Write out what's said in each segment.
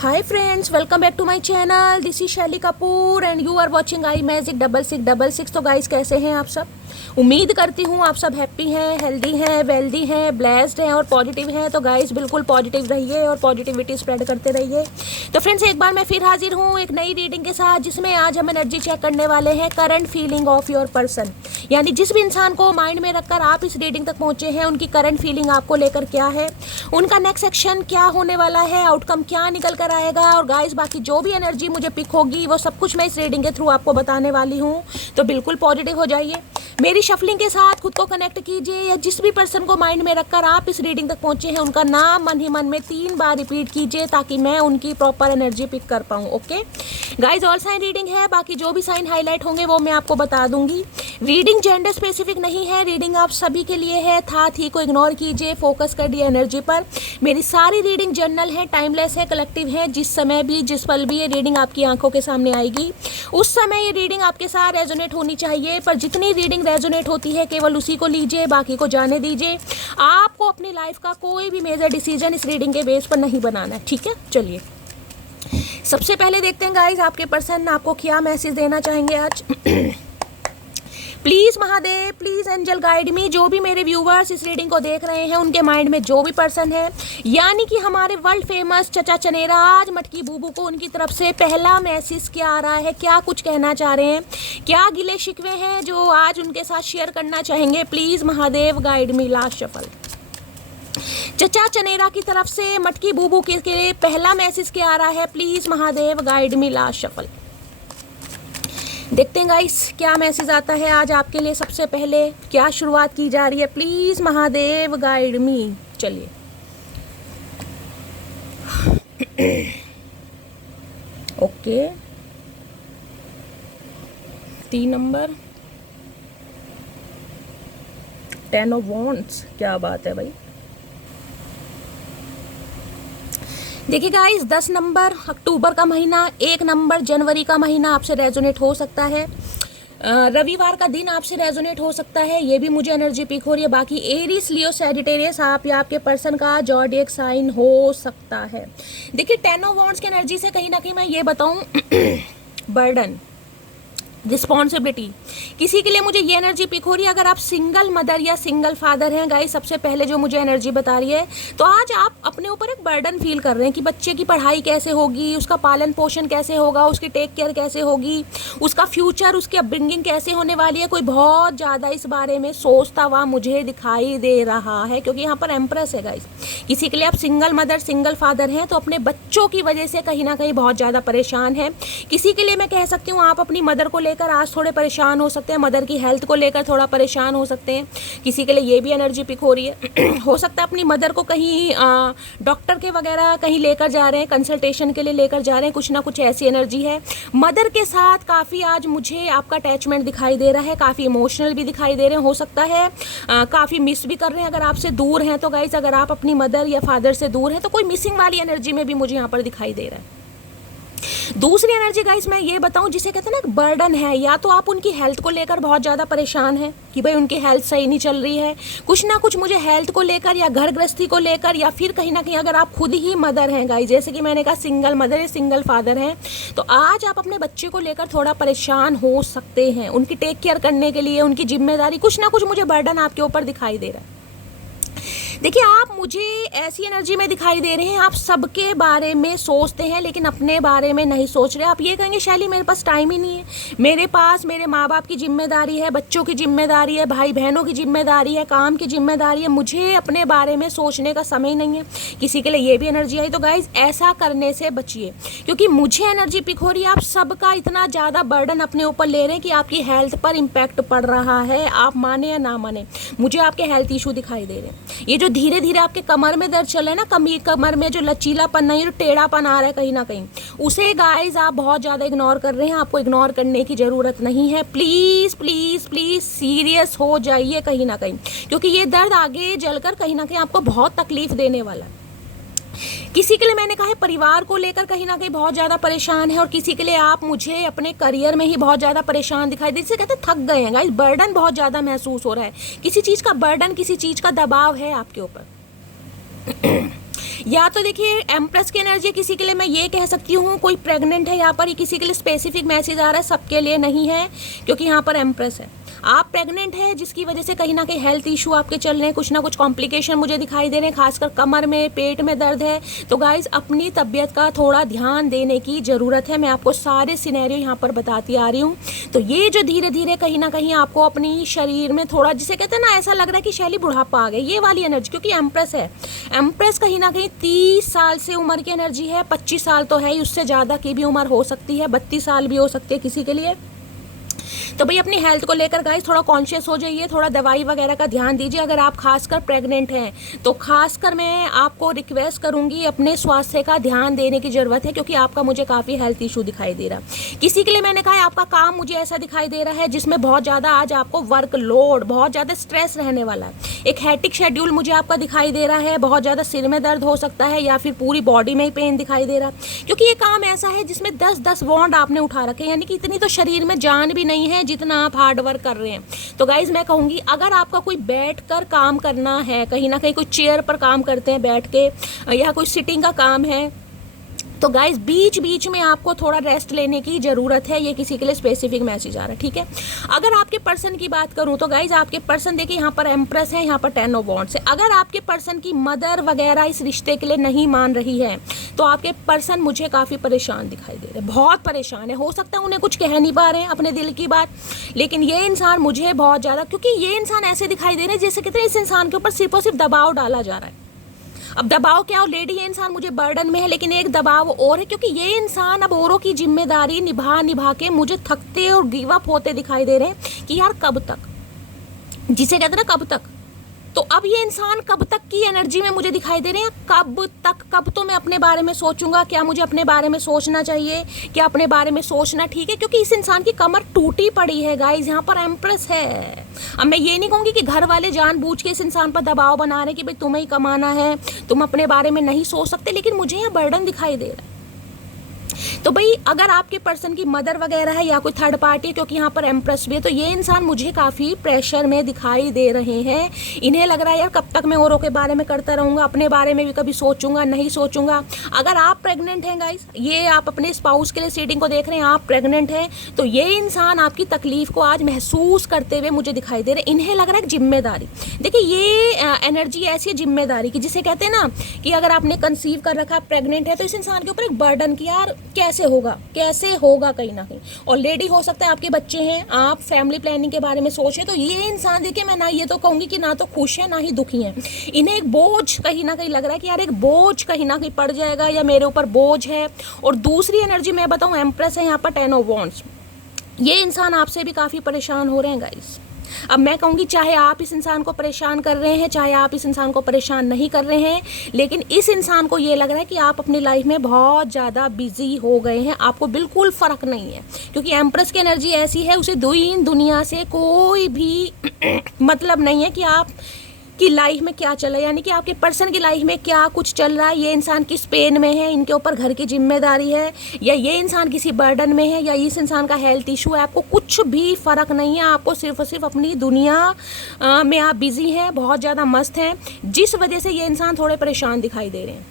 Hi friends, welcome back to my channel. This is शैली Kapoor and you are watching I magic 6666। तो guys कैसे हैं आप सब? उम्मीद करती हूँ आप सब हैप्पी हैं, हेल्दी हैं, वेल्दी हैं, ब्लेस्ड हैं और पॉजिटिव हैं। तो गाइस बिल्कुल पॉजिटिव रहिए और पॉजिटिविटी स्प्रेड करते रहिए। तो फ्रेंड्स एक बार मैं फिर हाजिर हूँ एक नई रीडिंग के साथ, जिसमें आज हम एनर्जी चेक करने वाले हैं current feeling of your person. यानी जिस भी इंसान को माइंड में रखकर आप इस रीडिंग तक पहुँचे हैं, उनकी करंट फीलिंग आपको लेकर क्या है, उनका नेक्स्ट एक्शन क्या होने वाला है, आउटकम क्या निकल कर आएगा। और गाइस बाकी जो भी एनर्जी मुझे पिक होगी वो सब कुछ मैं इस रीडिंग के थ्रू आपको बताने वाली हूँ। तो बिल्कुल पॉजिटिव हो जाइए, मेरी शफलिंग के साथ खुद को कनेक्ट कीजिए, या जिस भी पर्सन को माइंड में रखकर आप इस रीडिंग तक पहुंचे हैं उनका नाम मन ही मन में 3 बार रिपीट कीजिए, ताकि मैं उनकी प्रॉपर एनर्जी पिक कर पाऊँ। Okay guys, all sign reading है, बाकी जो भी साइन हाईलाइट होंगे वो मैं आपको बता दूंगी। रीडिंग जेंडर स्पेसिफिक नहीं है, रीडिंग आप सभी के लिए है। था थी को इग्नोर कीजिए, फोकस कर दिया एनर्जी पर। मेरी सारी रीडिंग जनरल है, टाइमलेस है, कलेक्टिव है। जिस समय भी जिस पल भी ये रीडिंग आपकी आंखों के सामने आएगी उस समय ये रीडिंग आपके साथ रेजोनेट होनी चाहिए। पर जितनी रीडिंग रेजोनेट होती है केवल उसी को लीजिए, बाकी को जाने दीजिए। आपको अपनी लाइफ का कोई भी मेजर डिसीजन इस रीडिंग के बेस पर नहीं बनाना है, ठीक है। चलिए सबसे पहले देखते हैं गाइस आपके पर्सन आपको क्या मैसेज देना चाहेंगे आज। Please Mahadev, please angel guide me. जो भी मेरे व्यूवर्स इस रीडिंग को देख रहे हैं उनके माइंड में जो भी पर्सन है, यानी कि हमारे वर्ल्ड फेमस चचा चनेरा आज मटकी बूबू को उनकी तरफ से पहला मैसेज क्या आ रहा है, क्या कुछ कहना चाह रहे हैं, क्या गिले शिकवे हैं जो आज उनके साथ शेयर करना चाहेंगे। Please Mahadev guide me. Last shuffle चचा चनेरा की तरफ से मटकी बूबू के लिए पहला मैसेज क्या आ रहा है। Please Mahadev guide me. Last shuffle देखते हैं गाइस क्या मैसेज आता है आज आपके लिए। सबसे पहले क्या शुरुआत की जा रही है। प्लीज महादेव गाइड मी। चलिए ओके 3 नंबर 10 ऑफ वॉन्ड्स, क्या बात है भाई। देखिए गाइस 10 नंबर अक्टूबर का महीना, 1 नंबर जनवरी का महीना आपसे रेजोनेट हो सकता है। रविवार का दिन आपसे रेजोनेट हो सकता है, ये भी मुझे एनर्जी पिक हो रही है। बाकी एरीज, लियो, सैजिटेरियस आप या आपके पर्सन का ज़ोडिएक साइन हो सकता है। देखिए 10 ऑफ वॉन्ड्स की एनर्जी से कहीं ना कहीं मैं ये बताऊं बर्डन, रिस्पॉन्सिबिलिटी, किसी के लिए मुझे ये एनर्जी पिक हो रही है। अगर आप सिंगल मदर या सिंगल फादर हैं गाइस, सबसे पहले जो मुझे एनर्जी बता रही है, तो आज आप अपने ऊपर एक बर्डन फील कर रहे हैं कि बच्चे की पढ़ाई कैसे होगी, उसका पालन पोषण कैसे होगा, उसकी टेक केयर कैसे होगी, उसका फ्यूचर, उसकी अपब्रिंगिंग कैसे होने वाली है। कोई बहुत ज़्यादा इस बारे में सोचता हुआ मुझे दिखाई दे रहा है, क्योंकि यहाँ पर एम्प्रेस है गाइस। किसी के लिए आप सिंगल मदर सिंगल फादर हैं तो अपने बच्चों की वजह से कहीं ना कहीं बहुत ज़्यादा परेशान है। किसी के लिए मैं कह सकती हूँ आप अपनी मदर को लेकर आज थोड़े परेशान हो सकते हैं, मदर की हेल्थ को लेकर थोड़ा परेशान हो सकते हैं। किसी के लिए ये भी एनर्जी पिक हो रही है हो सकता है अपनी मदर को कहीं डॉक्टर के वगैरह कहीं लेकर जा रहे हैं, कंसल्टेशन के लिए लेकर जा रहे हैं, कुछ ना कुछ ऐसी एनर्जी है। मदर के साथ काफ़ी आज मुझे आपका अटैचमेंट दिखाई दे रहा है, काफ़ी इमोशनल भी दिखाई दे रहे हैं। हो सकता है काफ़ी मिस भी कर रहे हैं अगर आपसे दूर हैं तो गाइस। अगर आप अपनी मदर या फादर से दूर हैं तो कोई मिसिंग वाली एनर्जी में भी मुझे यहाँ पर दिखाई दे रहा है। दूसरी एनर्जी गाइस मैं ये बताऊं, जिसे कहते हैं ना बर्डन है, या तो आप उनकी हेल्थ को लेकर बहुत ज़्यादा परेशान हैं कि भाई उनकी हेल्थ सही नहीं चल रही है, कुछ ना कुछ मुझे हेल्थ को लेकर या घर गृहस्थी को लेकर, या फिर कहीं ना कहीं अगर आप खुद ही मदर हैं गाइस, जैसे कि मैंने कहा सिंगल मदर या सिंगल फादर हैं, तो आज आप अपने बच्चे को लेकर थोड़ा परेशान हो सकते हैं। उनकी टेक केयर करने के लिए उनकी जिम्मेदारी, कुछ ना कुछ मुझे बर्डन आपके ऊपर दिखाई दे रहा है। देखिए आप मुझे ऐसी एनर्जी में दिखाई दे रहे हैं, आप सबके बारे में सोचते हैं लेकिन अपने बारे में नहीं सोच रहे। आप ये कहेंगे शैली मेरे पास टाइम ही नहीं है, मेरे पास मेरे माँ बाप की जिम्मेदारी है, बच्चों की जिम्मेदारी है, भाई बहनों की जिम्मेदारी है, काम की जिम्मेदारी है, मुझे अपने बारे में सोचने का समय नहीं है। किसी के लिए ये भी एनर्जी आई। तो गाइज ऐसा करने से बचिए, क्योंकि मुझे एनर्जी पिक हो रही है आप सबका इतना ज़्यादा बर्डन अपने ऊपर ले रहे हैं कि आपकी हेल्थ पर इम्पैक्ट पड़ रहा है। आप माने या ना माने, मुझे आपके हेल्थ इशू दिखाई दे रहे हैं। ये जो धीरे धीरे आपके कमर में दर्द चल रहा है ना, कमर में जो लचीलापन नहीं, जो टेढ़ापन आ रहा है कहीं ना कहीं, उसे गाइस आप बहुत ज़्यादा इग्नोर कर रहे हैं। आपको इग्नोर करने की ज़रूरत नहीं है। प्लीज़ प्लीज़ प्लीज़ सीरियस हो जाइए कहीं ना कहीं, क्योंकि ये दर्द आगे चलकर कहीं ना कहीं आपको बहुत तकलीफ देने वाला है। किसी के लिए मैंने कहा है परिवार को लेकर कहीं ना कहीं बहुत ज़्यादा परेशान है, और किसी के लिए आप मुझे अपने करियर में ही बहुत ज़्यादा परेशान दिखाई दे, जिसे कहते हैं थक गए हैं गाइस। बर्डन बहुत ज़्यादा महसूस हो रहा है, किसी चीज़ का बर्डन, किसी चीज़ का दबाव है आपके ऊपर। या तो देखिए एम्प्रेस की एनर्जी किसी के लिए मैं ये कह सकती हूँ कोई प्रेग्नेंट है यहाँ पर, ये किसी के लिए स्पेसिफिक मैसेज आ रहा है, सबके लिए नहीं है, क्योंकि यहाँ पर एम्प्रेस है। आप प्रेग्नेंट है जिसकी वजह से कहीं ना कहीं हेल्थ इशू आपके चल रहे हैं, कुछ ना कुछ कॉम्प्लिकेशन मुझे दिखाई दे रहे हैं, खासकर कमर में, पेट में दर्द है, तो गाइज अपनी तबीयत का थोड़ा ध्यान देने की ज़रूरत है। मैं आपको सारे सिनेरियो यहाँ पर बताती आ रही हूँ। तो ये जो धीरे धीरे कहीं ना कहीं आपको अपनी शरीर में थोड़ा, जिसे कहते हैं ना, ऐसा लग रहा है कि शैली बुढ़ापा आ गया, ये वाली एनर्जी, क्योंकि एम्प्रेस है। एम्प्रेस कहीं ना कहीं 30 साल से उम्र की एनर्जी है, 25 साल तो है, उससे ज़्यादा की भी उम्र हो सकती है, 32 साल भी हो सकती है किसी के लिए। तो भाई अपनी हेल्थ को लेकर गाइस थोड़ा कॉन्शियस हो जाइए, थोड़ा दवाई वगैरह का ध्यान दीजिए। अगर आप खासकर प्रेग्नेंट हैं तो खासकर मैं आपको रिक्वेस्ट करूंगी अपने स्वास्थ्य का ध्यान देने की ज़रूरत है, क्योंकि आपका मुझे काफ़ी हेल्थ इशू दिखाई दे रहा है। किसी के लिए मैंने कहा आपका काम मुझे ऐसा दिखाई दे रहा है जिसमें बहुत ज़्यादा आज आपको वर्क लोड, बहुत ज़्यादा स्ट्रेस रहने वाला है, एक हैटिक शेड्यूल मुझे आपका दिखाई दे रहा है, बहुत ज़्यादा सिर में दर्द हो सकता है या फिर पूरी बॉडी में ही पेन दिखाई दे रहा है, क्योंकि ये काम ऐसा है जिसमें 10-10 वॉन्ड आपने उठा रखे हैं, यानी कि इतनी तो शरीर में जान भी नहीं है जितना आप हार्ड वर्क कर रहे हैं। तो गाइज मैं कहूँगी अगर आपका कोई बैठ कर काम करना है, कहीं ना कहीं कोई चेयर पर काम करते हैं बैठ के, या कोई सिटिंग का काम है, तो गाइज बीच बीच में आपको थोड़ा रेस्ट लेने की ज़रूरत है। ये किसी के लिए स्पेसिफिक मैसेज आ रहा है, ठीक है। अगर आपके पर्सन की बात करूं तो गाइज आपके पर्सन देखिए यहाँ पर एम्प्रेस है, यहाँ पर 10 ऑफ वॉन्ड्स है। अगर आपके पर्सन की मदर वगैरह इस रिश्ते के लिए नहीं मान रही है तो आपके पर्सन मुझे काफ़ी परेशान दिखाई दे रहे हैं, बहुत परेशान है। हो सकता है उन्हें कुछ कह नहीं पा रहे हैं अपने दिल की बात, लेकिन ये इंसान मुझे बहुत ज़्यादा, क्योंकि ये इंसान ऐसे दिखाई दे रहे हैं जैसे कहते हैं इस इंसान के ऊपर सिर्फ और सिर्फ दबाव डाला जा रहा है। अब दबाव क्या, ऑलरेडी ये इंसान मुझे बर्डन में है, लेकिन एक दबाव और है, क्योंकि ये इंसान अब औरों की जिम्मेदारी निभा निभा के मुझे थकते और गिव अप होते दिखाई दे रहे हैं कि यार कब तक, जिसे कहते हैं ना कब तक। तो अब ये इंसान कब तक की एनर्जी में मुझे दिखाई दे रहे हैं, कब तक, कब तो मैं अपने बारे में सोचूंगा, क्या मुझे अपने बारे में सोचना चाहिए, क्या अपने बारे में सोचना ठीक है, क्योंकि इस इंसान की कमर टूटी पड़ी है गाइज, यहाँ पर एम्प्रेस है। अब मैं ये नहीं कहूँगी कि घर वाले जानबूझ के इस इंसान पर दबाव बना रहे कि भाई तुम्हें ही कमाना है, तुम अपने बारे में नहीं सोच सकते, लेकिन मुझे यहाँ बर्डन दिखाई दे रहा है। तो भाई अगर आपके पर्सन की मदर वगैरह है या कोई थर्ड पार्टी, क्योंकि यहाँ पर एम्प्रेस भी है, तो ये इंसान मुझे काफ़ी प्रेशर में दिखाई दे रहे हैं। इन्हें लग रहा है यार कब तक मैं औरों के बारे में करता रहूँगा, अपने बारे में भी कभी सोचूंगा नहीं सोचूंगा। अगर आप प्रेग्नेंट हैं गाइस, ये आप अपने स्पाउस के लिए सीडिंग को देख रहे हैं, आप प्रेग्नेंट हैं, तो ये इंसान आपकी तकलीफ को आज महसूस करते हुए मुझे दिखाई दे रहे हैं। इन्हें लग रहा है जिम्मेदारी, देखिए ये एनर्जी ऐसी है जिम्मेदारी की, जिसे कहते हैं ना कि अगर आपने कंसीव कर रखा, प्रेग्नेंट है, तो इस इंसान के ऊपर एक बर्डन की यार कैसे होगा कहीं ना कहीं। ऑलरेडी हो सकता है आपके बच्चे हैं, आप फैमिली प्लानिंग के बारे में सोचें, तो ये इंसान देखिए मैं ना ये तो कहूँगी कि ना तो खुश है ना ही दुखी है, इन्हें एक बोझ कहीं ना कहीं लग रहा है कि यार एक बोझ कहीं ना कहीं पड़ जाएगा या मेरे ऊपर बोझ है। और दूसरी एनर्जी मैं बताऊँ, एम्प्रेस है यहाँ पर 10 ऑफ वॉन्ड्स, ये इंसान आपसे भी काफ़ी परेशान हो रहे हैं गाइस। अब मैं कहूँगी चाहे आप इस इंसान को परेशान कर रहे हैं, चाहे आप इस इंसान को परेशान नहीं कर रहे हैं, लेकिन इस इंसान को ये लग रहा है कि आप अपनी लाइफ में बहुत ज़्यादा बिजी हो गए हैं, आपको बिल्कुल फ़र्क नहीं है, क्योंकि एम्प्रेस की एनर्जी ऐसी है उसे दुनिया से कोई भी मतलब नहीं है कि आप की लाइफ में क्या चल रहा है, यानी कि आपके पर्सन की लाइफ में क्या कुछ चल रहा है। ये इंसान किस पेन में है, इनके ऊपर घर की जिम्मेदारी है, या ये इंसान किसी बर्डन में है, या इस इंसान का हेल्थ इशू है, आपको कुछ भी फ़र्क नहीं है। आपको सिर्फ और सिर्फ अपनी दुनिया में आप बिजी हैं, बहुत ज़्यादा मस्त हैं, जिस वजह से ये इंसान थोड़े परेशान दिखाई दे रहे हैं।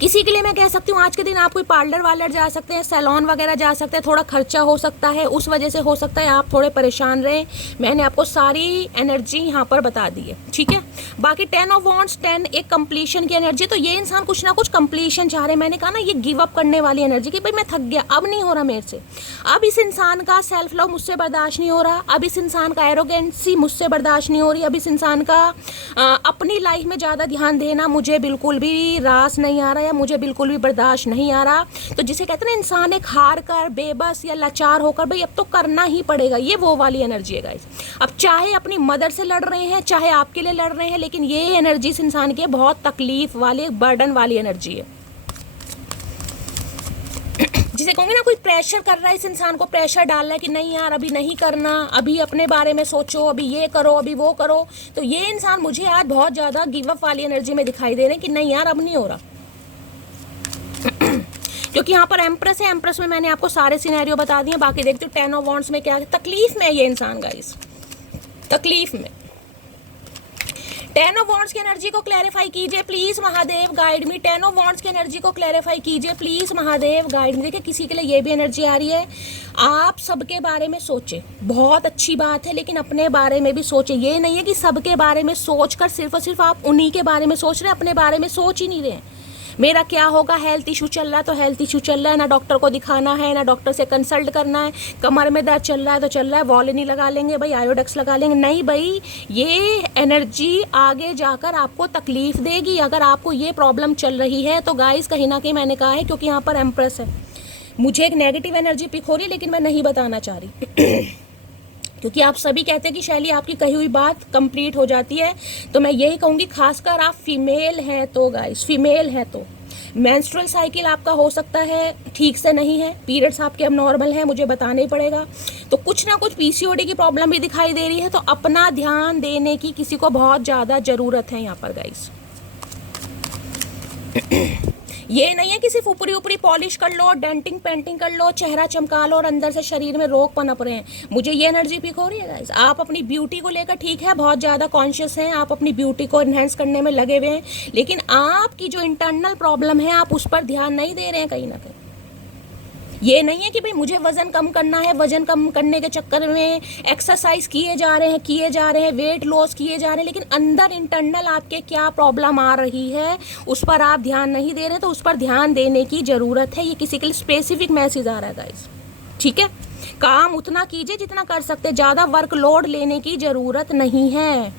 किसी के लिए मैं कह सकती हूँ आज के दिन आप कोई पार्लर वार्लर जा सकते हैं, सैलून वगैरह जा सकते हैं, थोड़ा खर्चा हो सकता है, उस वजह से हो सकता है आप थोड़े परेशान रहें। मैंने आपको सारी एनर्जी यहाँ पर बता दी है, ठीक है। बाकी 10 ऑफ वॉन्ड्स, 10 एक कंप्लीशन की एनर्जी, तो ये इंसान कुछ ना कुछ कंप्लीशन चाह रहे हैं। मैंने कहा ना ये गिव अप करने वाली एनर्जी कि भाई मैं थक गया, अब नहीं हो रहा मेरे से, अब इस इंसान का सेल्फ लव मुझसे बर्दाश्त नहीं हो रहा, अब इस इंसान का एरोगेंसी मुझसे बर्दाश्त नहीं हो रही, अब इस इंसान का अपनी लाइफ में ज़्यादा ध्यान देना मुझे बिल्कुल भी रास नहीं आ रहा है, मुझे बिल्कुल भी बर्दाश्त नहीं आ रहा। तो जिसे कहते हैं ना इंसान एक हार कर, बेबस या लाचार होकर भाई अब तो करना ही पड़ेगा, ये वो वाली एनर्जी है गाइस। अब चाहे अपनी मदर से लड़ रहे हैं, चाहे आपके लिए लड़ रहे हैं, लेकिन ये एनर्जी इस इंसान की बहुत तकलीफ वाली, बर्डन वाली एनर्जी है, जिसे कहूँगी ना कोई प्रेशर कर रहा है, इस इंसान को प्रेशर डाल रहा है कि नहीं यार अभी नहीं करना, अभी अपने बारे में सोचो, अभी ये करो, अभी वो करो। तो ये इंसान मुझे आज बहुत ज़्यादा गिव अप वाली एनर्जी में दिखाई दे रहे हैं कि नहीं यार अब नहीं हो रहा, क्योंकि यहाँ पर एम्प्रेस है। एम्प्रेस में मैंने आपको सारे सिनेरियो बता दिए। बाकी देखते हो 10 ऑफ वॉन्ड्स में क्या तकलीफ में है ये इंसान गाइस, तकलीफ में 10 ऑफ वॉन्ड्स की एनर्जी को क्लैरिफाई कीजिए please Mahadev, guide me. 10 of wands की एनर्जी को क्लैरिफाई कीजिए प्लीज महादेव, गाइड मी। देखिए किसी के लिए ये भी एनर्जी आ रही है, आप सबके बारे में सोचे, बहुत अच्छी बात है, लेकिन अपने बारे में भी सोचे। ये नहीं है कि सबके बारे में सोचकर सिर्फ और सिर्फ आप उन्हीं के बारे में सोच रहे हैं, अपने बारे में सोच ही नहीं रहे हैं। मेरा क्या होगा, हेल्थ इशू चल रहा है तो हेल्थ इशू चल रहा है, ना डॉक्टर को दिखाना है, ना डॉक्टर से कंसल्ट करना है। कमर में दर्द चल रहा है तो चल रहा है, वॉलिनी लगा लेंगे भाई, आयोडेक्स लगा लेंगे। नहीं भाई, ये एनर्जी आगे जाकर आपको तकलीफ देगी अगर आपको ये प्रॉब्लम चल रही है। तो गाइस कहीं ना कहीं मैंने कहा है, क्योंकि यहाँ पर एम्प्रेस है, मुझे एक नेगेटिव एनर्जी पिक हो रही है, लेकिन मैं नहीं बताना चाह रही क्योंकि आप सभी कहते हैं कि शैली आपकी कही हुई बात कंप्लीट हो जाती है। तो मैं यही कहूँगी, खासकर आप फीमेल हैं तो गाइस, फीमेल हैं तो मेंस्ट्रुअल साइकिल आपका हो सकता है ठीक से नहीं है, पीरियड्स आपके अब नॉर्मल हैं, मुझे बताना ही पड़ेगा। तो कुछ ना कुछ पीसीओडी की प्रॉब्लम भी दिखाई दे रही है, तो अपना ध्यान देने की किसी को बहुत ज़्यादा ज़रूरत है यहाँ पर गाइस। ये नहीं है कि सिर्फ ऊपरी ऊपरी पॉलिश कर लो, डेंटिंग पेंटिंग कर लो, चेहरा चमका लो और अंदर से शरीर में रोग पनप रहे हैं। मुझे ये एनर्जी पिक हो रही है गाइस। आप अपनी ब्यूटी को लेकर ठीक है बहुत ज़्यादा कॉन्शियस हैं, आप अपनी ब्यूटी को इन्हेंस करने में लगे हुए हैं, लेकिन आपकी जो इंटरनल प्रॉब्लम है आप उस पर ध्यान नहीं दे रहे हैं कहीं ना कहीं। ये नहीं है कि भाई मुझे वजन कम करना है, वजन कम करने के चक्कर में एक्सरसाइज किए जा रहे हैं, वेट लॉस किए जा रहे हैं, लेकिन अंदर इंटरनल आपके क्या प्रॉब्लम आ रही है उस पर आप ध्यान नहीं दे रहे, तो उस पर ध्यान देने की ज़रूरत है। ये किसी के लिए स्पेसिफिक मैसेज आ रहा है गाइस, ठीक है। काम उतना कीजिए जितना कर सकते, ज़्यादा वर्कलोड लेने की ज़रूरत नहीं है।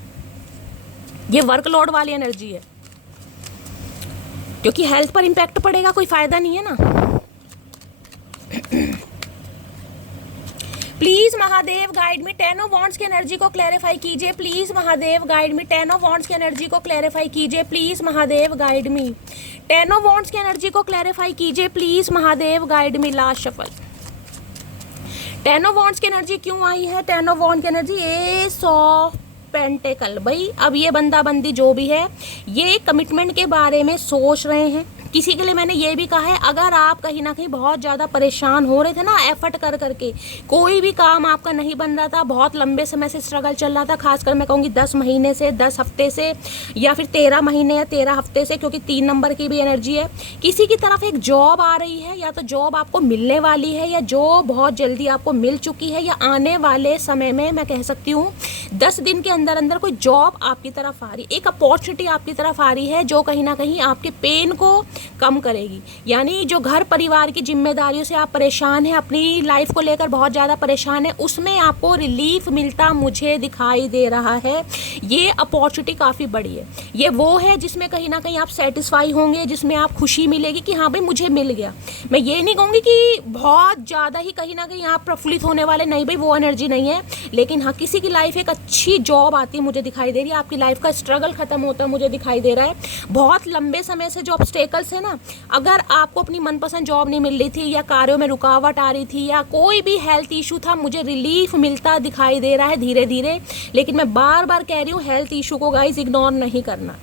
ये वर्कलोड वाली एनर्जी है, क्योंकि हेल्थ पर इम्पैक्ट पड़ेगा, कोई फ़ायदा नहीं है ना। Please Mahadev guide me. 10 of wands की एनर्जी को क्लैरिफाई कीजिए please Mahadev, guide me. 10 of wands की एनर्जी को क्लैरिफाई कीजिए please Mahadev, guide me. 10 of wands की एनर्जी को क्लैरिफाई कीजिए please Mahadev, guide me. Last shuffle. 10 of wands की एनर्जी क्यों आई है? 10 ऑफ वॉन्ड की एनर्जी एस ऑफ पेंटेकल। भाई अब ये बंदा बंदी जो भी है, ये कमिटमेंट के बारे में सोच रहे हैं। किसी के लिए मैंने ये भी कहा है, अगर आप कहीं ना कहीं बहुत ज़्यादा परेशान हो रहे थे ना एफर्ट कर करके, कोई भी काम आपका नहीं बन रहा था, बहुत लंबे समय से स्ट्रगल चल रहा था, खासकर मैं कहूँगी 10 महीने से, 10 हफ्ते से, या फिर 13 महीने या 13 हफ्ते से, क्योंकि 3 नंबर की भी एनर्जी है। किसी की तरफ एक जॉब आ रही है, या तो जॉब आपको मिलने वाली है, या जॉब बहुत जल्दी आपको मिल चुकी है, या आने वाले समय में मैं कह सकती हूँ 10 दिन के अंदर अंदर कोई जॉब आपकी तरफ आ रही, एक अपॉर्चुनिटी आपकी तरफ आ रही है, जो कहीं ना कहीं आपके पेन को कम करेगी। यानी जो घर परिवार की जिम्मेदारियों से आप परेशान हैं, अपनी लाइफ को लेकर बहुत ज़्यादा परेशान है, उसमें आपको रिलीफ मिलता मुझे दिखाई दे रहा है। ये अपॉर्चुनिटी काफ़ी बड़ी है, ये वो है जिसमें कहीं ना कहीं आप सेटिस्फाई होंगे, जिसमें आप खुशी मिलेगी कि हाँ भाई मुझे मिल गया। मैं ये नहीं कहूँगी कि बहुत ज़्यादा ही कहीं ना कहीं आप प्रफुल्लित होने वाले, नहीं भाई वो एनर्जी नहीं है, लेकिन हाँ किसी की लाइफ एक अच्छी जॉब आती है मुझे दिखाई दे रही है, आपकी लाइफ का स्ट्रगल खत्म होता है मुझे दिखाई दे रहा है। बहुत लंबे समय से जो ऑब्स्टेकल्स है ना, अगर आपको अपनी मनपसंद जॉब नहीं मिल रही थी, या कार्यों में रुकावट आ रही थी, या कोई भी हेल्थ इशू था, मुझे रिलीफ मिलता दिखाई दे रहा है धीरे धीरे। लेकिन मैं बार बार कह रही हूँ, हेल्थ इशू को गाइस इग्नोर नहीं करना।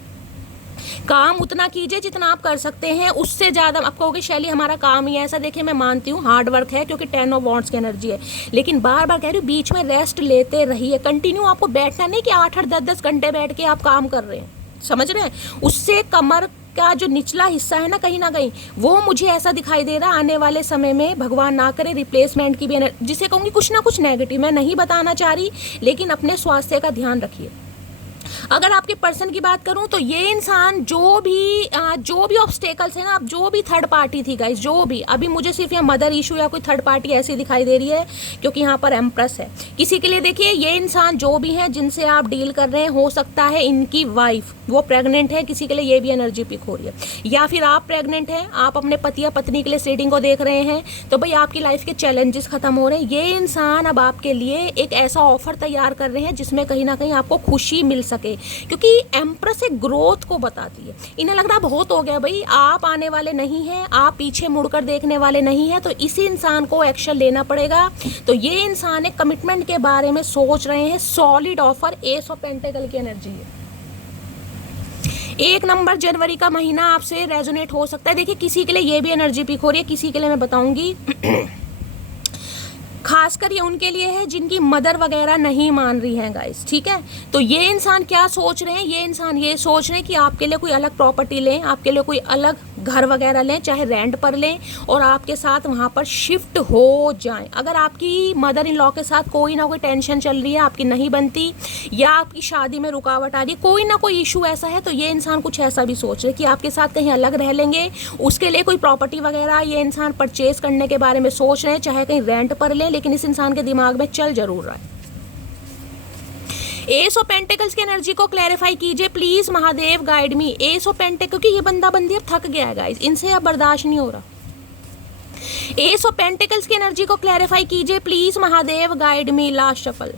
काम उतना कीजिए जितना आप कर सकते हैं, उससे ज़्यादा आप कहोगे शैली हमारा काम ही है ऐसा। देखिए मैं मानती हूँ हार्ड वर्क है, क्योंकि 10 ऑफ वॉन्ड्स की एनर्जी है, लेकिन बार बार कह रही हूँ बीच में रेस्ट लेते रहिए। कंटिन्यू आपको बैठना नहीं कि 8-8 10-10 घंटे बैठ के आप काम कर रहे हैं, समझ रहे हैं? उससे कमर का जो निचला हिस्सा है ना कहीं वो मुझे ऐसा दिखाई दे रहा है आने वाले समय में, भगवान ना करे रिप्लेसमेंट की भी जिसे कहूँगी कुछ ना कुछ नेगेटिव, मैं नहीं बताना चाह रही, लेकिन अपने स्वास्थ्य का ध्यान रखिए। अगर आपके पर्सन की बात करूं तो ये इंसान जो भी ऑब्स्टेकल्स है ना, अब जो भी थर्ड पार्टी थी गाइस, जो भी, अभी मुझे सिर्फ यहाँ मदर इशू या कोई थर्ड पार्टी ऐसी दिखाई दे रही है, क्योंकि यहाँ पर एम्प्रेस है। किसी के लिए देखिए ये इंसान जो भी है जिनसे आप डील कर रहे हैं, हो सकता है इनकी वाइफ वो प्रेग्नेंट है, किसी के लिए ये भी एनर्जी पिक हो रही है, या फिर आप प्रेग्नेंट हैं, आप अपने पति या पत्नी के लिए रीडिंग को देख रहे हैं, तो भाई आपकी लाइफ के चैलेंजेस खत्म हो रहे हैं। ये इंसान अब आपके लिए एक ऐसा ऑफर तैयार कर रहे हैं जिसमें कहीं ना कहीं आपको खुशी मिल सके, क्योंकि एम्प्रेस एक ग्रोथ को बताती है। इन्हें लग रहा बहुत हो गया भाई, आप आने वाले नहीं हैं, आप पीछे मुड़कर देखने वाले नहीं हैं, तो इसी इंसान को एक्शन लेना पड़ेगा। तो ये इंसान एक कमिटमेंट के बारे में सोच रहे हैं, solid offer, S of pentacle की एनर्जी है। 1 नंबर जनवरी का महीना आपसे रेजोनेट हो सकता है। देखिए किसी के लिए ये भी एनर्जी पिक हो रही है, किसी के लिए मैं बताऊंगी खासकर ये उनके लिए है जिनकी मदर वगैरह नहीं मान रही हैं गाइस, ठीक है। तो ये इंसान क्या सोच रहे हैं, ये इंसान ये सोच रहे हैं कि आपके लिए कोई अलग प्रॉपर्टी लें, आपके लिए कोई अलग घर वगैरह लें, चाहे रेंट पर लें, और आपके साथ वहाँ पर शिफ्ट हो जाएं। अगर आपकी मदर इन लॉ के साथ कोई ना कोई टेंशन चल रही है, आपकी नहीं बनती, या आपकी शादी में रुकावट आ रही है, कोई ना कोई इशू ऐसा है, तो ये इंसान कुछ ऐसा भी सोच रहे कि आपके साथ कहीं अलग रह लेंगे, उसके लिए कोई प्रॉपर्टी वगैरह ये इंसान परचेज करने के बारे में सोच रहे हैं, चाहे कहीं रेंट पर लें, लेकिन इस इंसान के दिमाग में चल जरूर रहा है। एस ऑफ पेंटिकल्स की एनर्जी को क्लैरिफाई कीजिए please Mahadev, guide me. S of pentacle, क्योंकि ये बंदा बंदी अब थक गया है गाइस, इनसे अब बर्दाश्त नहीं हो रहा। एस ऑफ पेंटिकल्स की एनर्जी को क्लैरिफाई कीजिए please Mahadev, guide me. Last shuffle.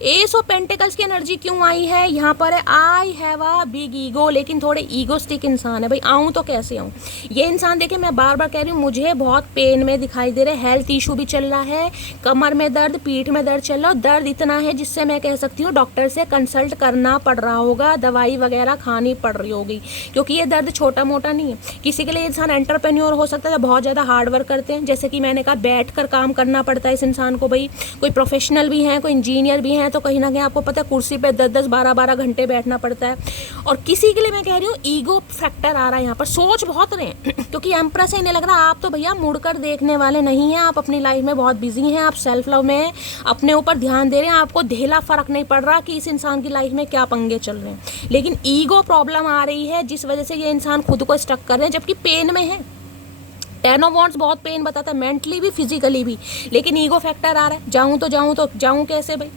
S of pentacles की एनर्जी क्यों आई है यहाँ पर? है I have a big ego, लेकिन थोड़े ईगोस्टिक इंसान है भाई। आऊँ तो कैसे आऊँ? ये इंसान देखिए, मैं बार बार कह रही हूँ, मुझे बहुत पेन में दिखाई दे रहे, हेल्थ इशू भी चल रहा है, कमर में दर्द, पीठ में दर्द चल रहा है, दर्द इतना है जिससे मैं कह सकती हूँ डॉक्टर से कंसल्ट करना पड़ रहा होगा, दवाई वगैरह खानी पड़ रही होगी, क्योंकि ये दर्द छोटा मोटा नहीं है। किसी के लिए इंसान एंटरप्रेन्योर हो सकता है, जो बहुत ज़्यादा हार्ड वर्क करते हैं, जैसे कि मैंने कहा बैठ कर काम करना पड़ता है इस इंसान को भाई। कोई प्रोफेशनल भी हैं, कोई इंजीनियर भी हैं, तो कहीं ना कहीं आपको पता है कुर्सी पे 10-10, 12-12 घंटे बैठना पड़ता है। और किसी के लिए मैं कह रही हूँ ईगो फैक्टर आ रहा है यहाँ पर, सोच बहुत रहे हैं क्योंकि एम्प्रेस है, इन्हें लग रहा है आप तो भैया मुड़कर देखने वाले नहीं हैं, आप अपनी लाइफ में बहुत बिजी हैं, आप सेल्फ लव में अपने ऊपर ध्यान दे रहे हैं, आपको ढेला फर्क नहीं पड़ रहा कि इस इंसान की लाइफ में क्या पंगे चल रहे हैं। लेकिन ईगो प्रॉब्लम आ रही है जिस वजह से ये इंसान खुद को स्टक कर रहे हैं, जबकि पेन में है। 10 ऑफ वॉन्ड्स बहुत पेन बताता है, मेंटली भी फिजिकली भी, लेकिन ईगो फैक्टर आ रहा है। जाऊँ कैसे भाई?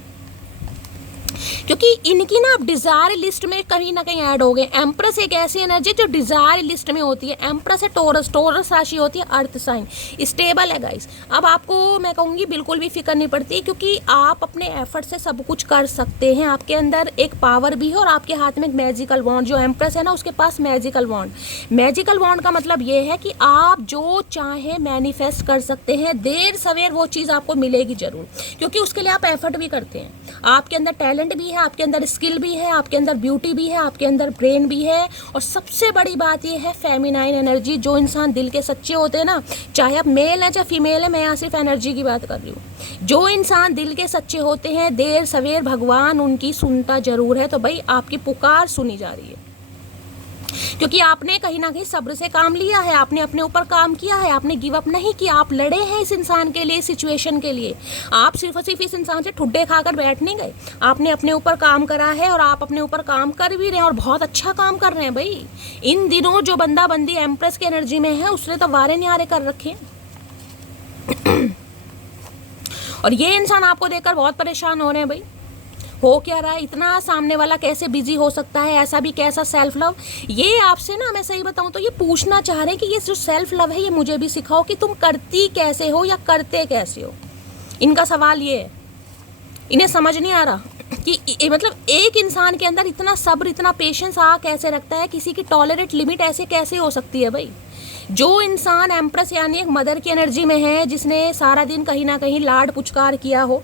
क्योंकि इनकी ना अब डिजायर लिस्ट में कहीं ना कहीं ऐड हो गए। एम्प्रेस एक ऐसी एनर्जी जो डिजायर लिस्ट में होती है। एम्प्रेस है टोरस, टोरस राशि होती है अर्थ साइन, स्टेबल है गाइस। अब आपको मैं कहूँगी बिल्कुल भी फिक्र नहीं पड़ती, क्योंकि आप अपने एफर्ट से सब कुछ कर सकते हैं। आपके अंदर एक पावर भी है और आपके हाथ में एक मैजिकल वॉन्ड, जो एम्प्रेस है ना उसके पास मैजिकल वॉन्ड। मैजिकल वॉन्ड का मतलब ये है कि आप जो चाहें मैनिफेस्ट कर सकते हैं, देर सवेर वो चीज़ आपको मिलेगी जरूर, क्योंकि उसके लिए आप एफर्ट भी करते हैं। आपके अंदर टैलेंट भी है, आपके अंदर स्किल भी है, आपके अंदर ब्यूटी भी है, आपके अंदर ब्रेन भी है, और सबसे बड़ी बात ये है फेमिनाइन एनर्जी। जो इंसान दिल के सच्चे होते हैं ना, चाहे आप मेल है चाहे फीमेल है, मैं यहाँ सिर्फ एनर्जी की बात कर रही हूँ। जो इंसान दिल के सच्चे होते हैं, देर सवेर भगवान उनकी सुनता जरूर है। तो भाई आपकी पुकार सुनी जा रही है, क्योंकि आपने कहीं ना कहीं सब्र से काम लिया है, आपने अपने ऊपर काम किया है, आपने गिव अप नहीं किया, आप लड़े हैं इस इंसान के लिए, सिचुएशन के लिए। आप सिर्फ और सिर्फ इस इंसान से ठुड्डे खाकर बैठ नहीं गए, आपने अपने ऊपर काम करा है, और आप अपने ऊपर काम कर भी रहे हैं, और बहुत अच्छा काम कर रहे हैं भाई। इन दिनों जो बंदा बंदी एम्प्रेस की एनर्जी में है, उसने तो वारे न्यारे कर रखे और ये इंसान आपको देखकर बहुत परेशान हो रहे हैं भाई। हो क्या रहा है? इतना सामने वाला कैसे बिजी हो सकता है? ऐसा भी कैसा सेल्फ लव? ये आपसे ना, मैं सही बताऊं तो ये पूछना चाह रहे हैं कि ये जो सेल्फ लव है, ये मुझे भी सिखाओ कि तुम करती कैसे हो या करते कैसे हो। इनका सवाल ये है, इन्हें समझ नहीं आ रहा कि मतलब एक इंसान के अंदर इतना सब्र, इतना पेशेंस आ कैसे रखता है, किसी की टॉलरेट लिमिट ऐसे कैसे हो सकती है भाई। जो इंसान एम्प्रेस यानी एक मदर की एनर्जी में है, जिसने सारा दिन कहीं ना कहीं लाड पुचकार किया हो,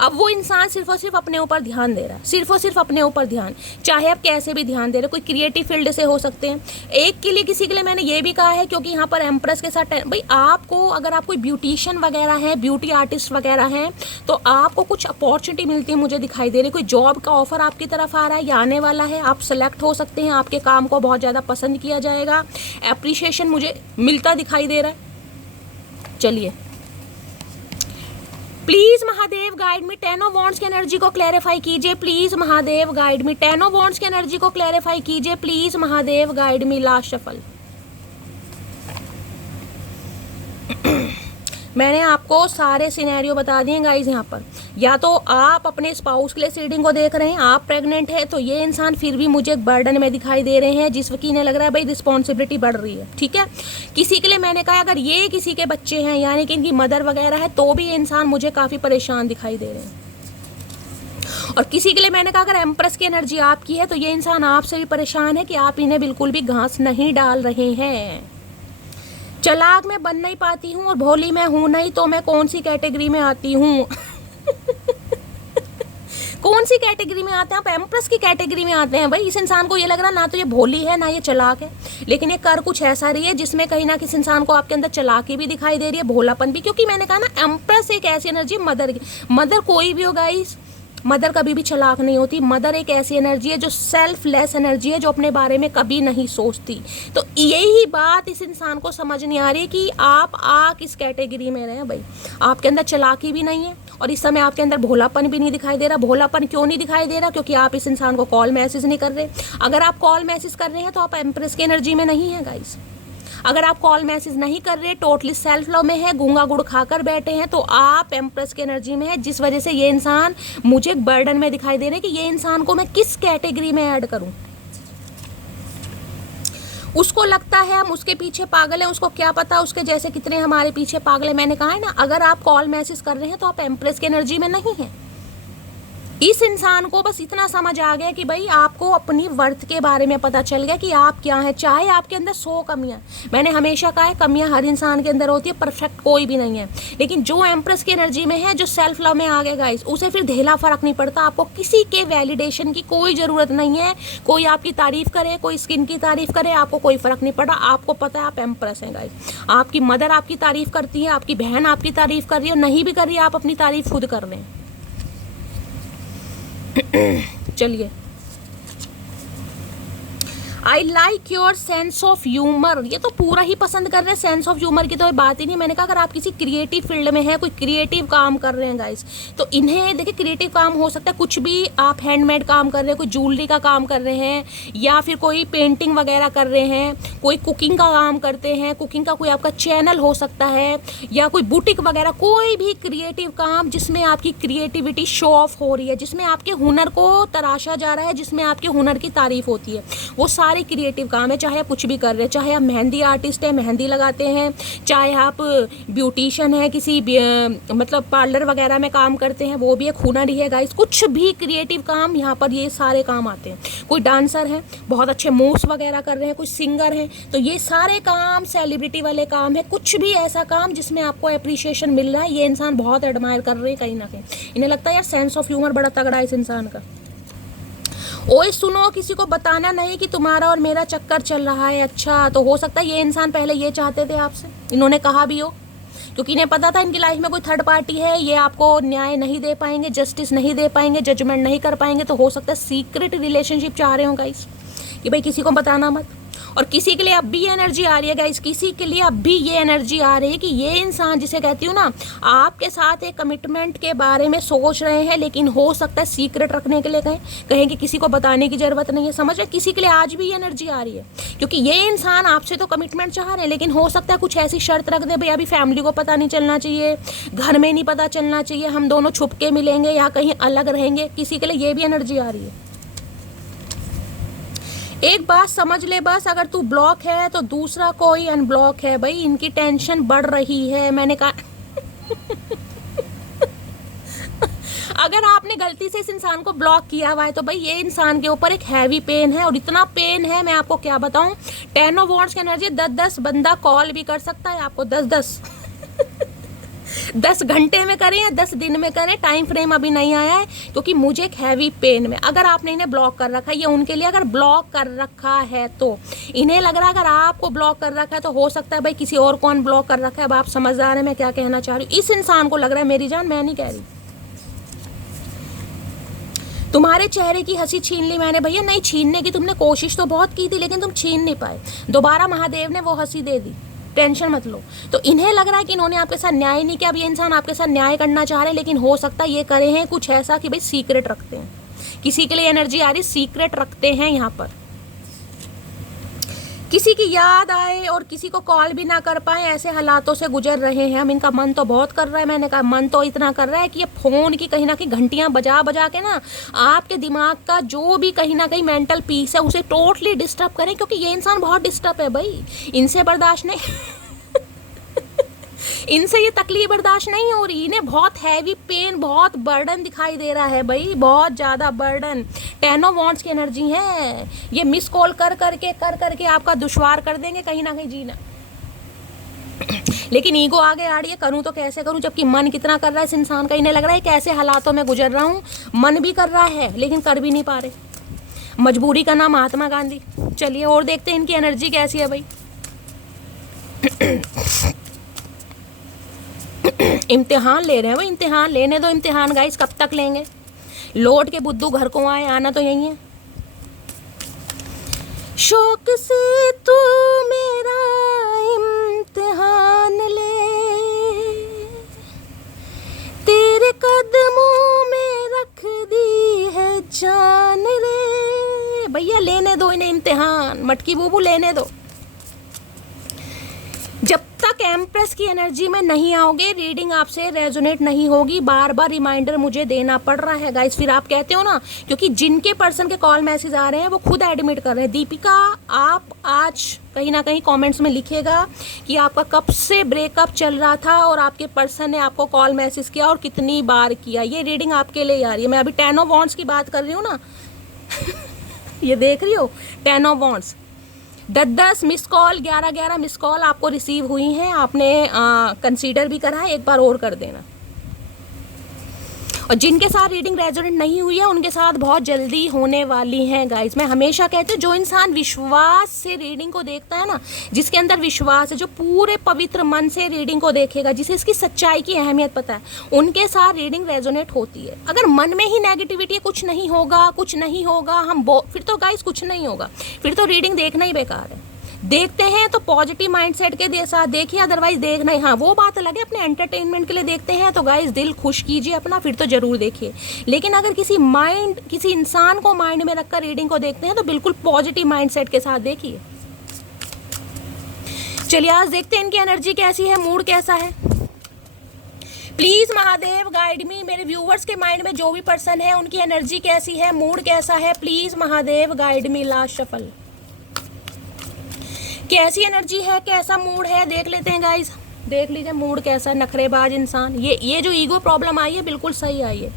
अब वो इंसान सिर्फ और सिर्फ अपने ऊपर ध्यान दे रहा है, सिर्फ और सिर्फ अपने ऊपर ध्यान। चाहे आप कैसे भी ध्यान दे रहे, कोई क्रिएटिव फील्ड से हो सकते हैं, एक के लिए किसी के लिए मैंने ये भी कहा है, क्योंकि यहाँ पर एम्प्रेस के साथ भाई आपको, अगर आप कोई ब्यूटिशियन वगैरह है, ब्यूटी आर्टिस्ट वगैरह हैं, तो आपको कुछ अपॉर्चुनिटी मिलती है, मुझे दिखाई दे रही है। कोई जॉब का ऑफर आपकी तरफ आ रहा है या आने वाला है, आप सेलेक्ट हो सकते हैं, आपके काम को बहुत ज़्यादा पसंद किया जाएगा, एप्रिशिएशन मुझे मिलता दिखाई दे रहा है। चलिए please Mahadev guide me, 10 of wands की एनर्जी को क्लैरिफाई कीजिए please Mahadev guide me. 10 of wands की एनर्जी को क्लैरिफाई कीजिए please Mahadev guide me. Last shuffle. मैंने आपको सारे सिनेरियो बता दिए गाइज यहाँ पर। या तो आप अपने स्पाउस के लिए रीडिंग को देख रहे हैं, आप प्रेग्नेंट है, तो ये इंसान फिर भी मुझे एक बर्डन में दिखाई दे रहे हैं, जिस वक्त इन्हें लग रहा है भाई रिस्पॉन्सिबिलिटी बढ़ रही है, ठीक है। किसी के लिए मैंने कहा अगर ये किसी के बच्चे हैं, यानी कि इनकी मदर वगैरह है, तो भी ये इंसान मुझे काफ़ी परेशान दिखाई दे रहे हैं। और किसी के लिए मैंने कहा अगर एम्प्रेस की एनर्जी आपकी है, तो ये इंसान आपसे भी परेशान है कि आप इन्हें बिल्कुल भी घास नहीं डाल रहे हैं। चालाक मैं बन नहीं पाती हूँ और भोली मैं हूँ नहीं, तो मैं कौन सी कैटेगरी में आती हूँ? कौन सी कैटेगरी में आते हैं आप? एम्प्रेस की कैटेगरी में आते हैं भाई। इस इंसान को ये लग रहा ना तो ये भोली है ना ये चालाक है, लेकिन ये कर कुछ ऐसा रही है जिसमें कहीं ना किसी इंसान को आपके अंदर चालाकी भी दिखाई दे रही है, भोलापन भी। क्योंकि मैंने कहा ना एम्प्रेस एक ऐसी एनर्जी, मदर कोई भी हो गाइस, मदर कभी भी चालाक नहीं होती। मदर एक ऐसी एनर्जी है जो सेल्फलेस एनर्जी है, जो अपने बारे में कभी नहीं सोचती। तो यही बात इस इंसान को समझ नहीं आ रही कि आप किस कैटेगरी में रहे भाई। आपके अंदर चालाकी भी नहीं है और इस समय आपके अंदर भोलापन भी नहीं दिखाई दे रहा। भोलापन क्यों नहीं दिखाई दे रहा? क्योंकि आप इस इंसान को कॉल मैसेज नहीं कर रहे। अगर आप कॉल मैसेज कर रहे हैं तो आप एम्प्रेस की एनर्जी में नहीं है गाइस। अगर आप कॉल मैसेज नहीं कर रहे, टोटली सेल्फ लव में है, गूंगा गुड़ खाकर बैठे हैं, तो आप एम्प्रेस की एनर्जी में है, जिस वजह से ये इंसान मुझे बर्डन में दिखाई दे रहे कि ये इंसान को मैं किस कैटेगरी में ऐड करूं। उसको लगता है हम उसके पीछे पागल हैं, उसको क्या पता उसके जैसे कितने हमारे पीछे पागल हैं। मैंने कहा है ना, अगर आप कॉल मैसेज कर रहे हैं तो आप एम्प्रेस की एनर्जी में नहीं है। इस इंसान को बस इतना समझ आ गया कि भाई आपको अपनी वर्थ के बारे में पता चल गया कि आप क्या हैं। चाहे आपके अंदर 100 कमियां, मैंने हमेशा कहा है कमियां हर इंसान के अंदर होती है, परफेक्ट कोई भी नहीं है। लेकिन जो एम्प्रेस की एनर्जी में है, जो सेल्फ लव में आ गया गाइस, उसे फिर ढेला फर्क नहीं पड़ता। आपको किसी के वैलिडेशन की कोई ज़रूरत नहीं है। कोई आपकी तारीफ करे, कोई स्किन की तारीफ करे, आपको कोई फ़र्क नहीं पड़ा। आपको पता है आप एम्प्रेस हैं गाइस। आपकी मदर आपकी तारीफ करती है, आपकी बहन आपकी तारीफ कर रही है, नहीं भी कर रही है, आप अपनी तारीफ खुद कर रहे हैं। चलिए, I like your sense of humour. ये तो पूरा ही पसंद कर रहे हैं। सेंस ऑफ ह्यूमर की तो बात ही नहीं। मैंने कहा अगर आप किसी क्रिएटिव फील्ड में हैं, कोई क्रिएटिव काम कर रहे हैं गाइस, तो इन्हें देखिए, क्रिएटिव काम हो सकता है कुछ भी। आप हैंडमेड काम कर रहे हैं, कोई ज्वेलरी का काम कर रहे हैं, या फिर कोई पेंटिंग वगैरह कर रहे हैं, कोई कुकिंग का काम करते हैं, कुकिंग का कोई आपका चैनल हो सकता है, या कोई बुटीक वगैरह, कोई भी क्रिएटिव काम जिसमें आपकी क्रिएटिविटी शो ऑफ हो रही है, जिसमें आपके हुनर को तराशा जा रहा है, जिसमें आपके हुनर की तारीफ होती है, वो सारे क्रिएटिव काम है। चाहे आप कुछ भी कर रहे हैं, चाहे आप मेहंदी आर्टिस्ट है, मेहंदी लगाते हैं, चाहे आप ब्यूटिशियन है, किसी मतलब पार्लर वगैरह में काम करते हैं, वो भी एक हुनर ही है गाइस। कुछ भी क्रिएटिव काम, यहाँ पर ये सारे काम आते हैं। कोई डांसर है, बहुत अच्छे मूव्स वगैरह कर रहे हैं, कोई सिंगर है, तो ये सारे काम सेलिब्रिटी वाले काम है। कुछ भी ऐसा काम जिसमें आपको अप्रिशिएशन मिल रहा है, ये इंसान बहुत एडमायर कर रहे हैं कहीं ना कहीं। इन्हें लगता है यार सेंस ऑफ ह्यूमर बड़ा तगड़ा है इस इंसान का। ओए सुनो, किसी को बताना नहीं कि तुम्हारा और मेरा चक्कर चल रहा है। अच्छा, तो हो सकता है ये इंसान पहले ये चाहते थे आपसे, इन्होंने कहा भी हो, क्योंकि इन्हें पता था इनकी लाइफ में कोई थर्ड पार्टी है, ये आपको न्याय नहीं दे पाएंगे, जस्टिस नहीं दे पाएंगे, जजमेंट नहीं कर पाएंगे। तो हो सकता है सीक्रेट रिलेशनशिप चाह रहे हो गाइस, कि भाई किसी को बताना मत। और किसी के लिए अब भी ये एनर्जी आ रही है गाइस, किसी के लिए अब भी ये एनर्जी आ रही है कि ये इंसान, जिसे कहती हूँ ना, आपके साथ एक कमिटमेंट के बारे में सोच रहे हैं, लेकिन हो सकता है सीक्रेट रखने के लिए कहें कि किसी को बताने की ज़रूरत नहीं है। समझ रहे, किसी के लिए आज भी ये एनर्जी आ रही है, क्योंकि ये इंसान आपसे तो कमिटमेंट चाह रहे हैं, लेकिन हो सकता है कुछ ऐसी शर्त रख दे, भाई अभी फैमिली को पता नहीं चलना चाहिए, घर में नहीं पता चलना चाहिए, हम दोनों छुप के मिलेंगे या कहीं अलग रहेंगे। किसी के लिए ये भी एनर्जी आ रही है। एक बात समझ ले बस, अगर तू ब्लॉक है तो दूसरा कोई अनब्लॉक है भाई। इनकी टेंशन बढ़ रही है। मैंने कहा अगर आपने गलती से इस इंसान को ब्लॉक किया हुआ है तो भाई ये इंसान के ऊपर एक हैवी पेन है, और इतना पेन है मैं आपको क्या बताऊं। 10 ऑफ वॉन्ड्स की एनर्जी, 10-10 बंदा कॉल भी कर सकता है आपको, 10-10 10 घंटे में करें या 10 दिन में करें, टाइम फ्रेम अभी नहीं आया है, क्योंकि मुझे एक हैवी पेन में। अगर आपने इन्हें ब्लॉक कर रखा है, ये उनके लिए अगर ब्लॉक कर रखा है तो इन्हें लग रहा है अगर आपको ब्लॉक कर रखा है तो हो सकता है भाई किसी और को अनब्लॉक कर रखा है। अब आप समझदार हैं मैं क्या कहना चाह रही हूँ। इस इंसान को लग रहा है, मेरी जान मैं नहीं कह रही, तुम्हारे चेहरे की हंसी छीन ली मैंने। भैया नहीं छीनने की, तुमने कोशिश तो बहुत की थी लेकिन तुम छीन नहीं पाए। दोबारा महादेव ने वो हंसी दे दी, टेंशन मत लो। तो इन्हें लग रहा है कि इन्होंने आपके साथ न्याय नहीं किया। अब ये इंसान आपके साथ न्याय करना चाह रहे हैं, लेकिन हो सकता है ये करे हैं कुछ ऐसा कि भाई सीक्रेट रखते हैं। किसी के लिए एनर्जी आ रही, सीक्रेट रखते हैं। यहाँ पर किसी की याद आए और किसी को कॉल भी ना कर पाए, ऐसे हालातों से गुजर रहे हैं हम। इनका मन तो बहुत कर रहा है, मैंने कहा मन तो इतना कर रहा है कि ये फ़ोन की कहीं ना कहीं घंटियां बजा बजा के ना आपके दिमाग का जो भी कहीं ना कहीं मेंटल पीस है उसे टोटली डिस्टर्ब करें, क्योंकि ये इंसान बहुत डिस्टर्ब है भाई। इनसे बर्दाश्त नहीं इनसे ये तकलीफ बर्दाश्त नहीं हो रही। इन्हें बहुत हैवी पेन, बहुत बर्डन दिखाई दे रहा है भाई, बहुत ज़्यादा बर्डन। 10 ऑफ वॉन्ड्स की एनर्जी है। ये मिस कॉल कर करके आपका दुश्वार कर देंगे कहीं ना कहीं जीना। लेकिन ईगो आगे आ रही है, करूँ तो कैसे करूँ, जबकि मन कितना कर रहा है इस इंसान का। इन्हें लग रहा है कैसे हालातों में गुजर रहा हूँ, मन भी कर रहा है लेकिन कर भी नहीं पा रहे। मजबूरी का नाम महात्मा गांधी। चलिए और देखते हैं इनकी एनर्जी कैसी है भाई। इम्तिहान ले रहे हैं भाई, इम्तिहान लेने दो। इम्तिहान गाइस कब तक लेंगे, लौट के बुद्धू घर को आए, आना तो यही है। शौक से तू मेरा इम्तिहान ले, तेरे कदमों में रख दी है जान रे। भैया लेने दो इन्हें इम्तिहान, मटकी बूबू लेने दो। जब तक एम्प्रेस की एनर्जी में नहीं आओगे, रीडिंग आपसे रेजोनेट नहीं होगी। बार बार रिमाइंडर मुझे देना पड़ रहा है गाइस। फिर आप कहते हो ना, क्योंकि जिनके पर्सन के कॉल मैसेज आ रहे हैं वो खुद एडमिट कर रहे हैं। दीपिका, आप आज कहीं ना कहीं कमेंट्स में लिखेगा कि आपका कब से ब्रेकअप चल रहा था और आपके पर्सन ने आपको कॉल मैसेज किया और कितनी बार किया। ये रीडिंग आपके लिए आ रही है। मैं अभी 10 ऑफ वॉन्ड्स की बात कर रही हूँ ना। ये देख रही हो 10 of wands, 10 miss call, 11 miss call आपको रिसीव हुई हैं। आपने कंसीडर भी करा है, एक बार और कर देना। और जिनके साथ रीडिंग रेजोनेट नहीं हुई है उनके साथ बहुत जल्दी होने वाली है गाइस। मैं हमेशा कहती हूँ, जो इंसान विश्वास से रीडिंग को देखता है ना, जिसके अंदर विश्वास है, जो पूरे पवित्र मन से रीडिंग को देखेगा, जिसे इसकी सच्चाई की अहमियत पता है, उनके साथ रीडिंग रेजोनेट होती है। अगर मन में ही नेगेटिविटी, कुछ नहीं होगा, कुछ नहीं होगा, फिर तो गाइस कुछ नहीं होगा, फिर तो रीडिंग देखना ही बेकार है। देखते हैं तो पॉजिटिव माइंडसेट के साथ देखिए, अदरवाइज देखना ही, हाँ वो बात अलग है, अपने एंटरटेनमेंट के लिए देखते हैं तो गाइस दिल खुश कीजिए अपना, फिर तो जरूर देखिए। लेकिन अगर किसी इंसान को माइंड में रखकर रीडिंग को देखते हैं तो बिल्कुल पॉजिटिव माइंडसेट के साथ देखिए। चलिए आज देखते हैं इनकी एनर्जी कैसी है, मूड कैसा है। प्लीज महादेव गाइड मी। मेरे व्यूवर्स के माइंड में जो भी पर्सन है उनकी एनर्जी कैसी है, मूड कैसा है, please Mahadev guide me. Last shuffle, कैसी एनर्जी है, कैसा मूड है, देख लेते हैं गाइस। देख लीजिए मूड कैसा है। नखरेबाज इंसान, ये जो ईगो प्रॉब्लम आई है बिल्कुल सही आई है।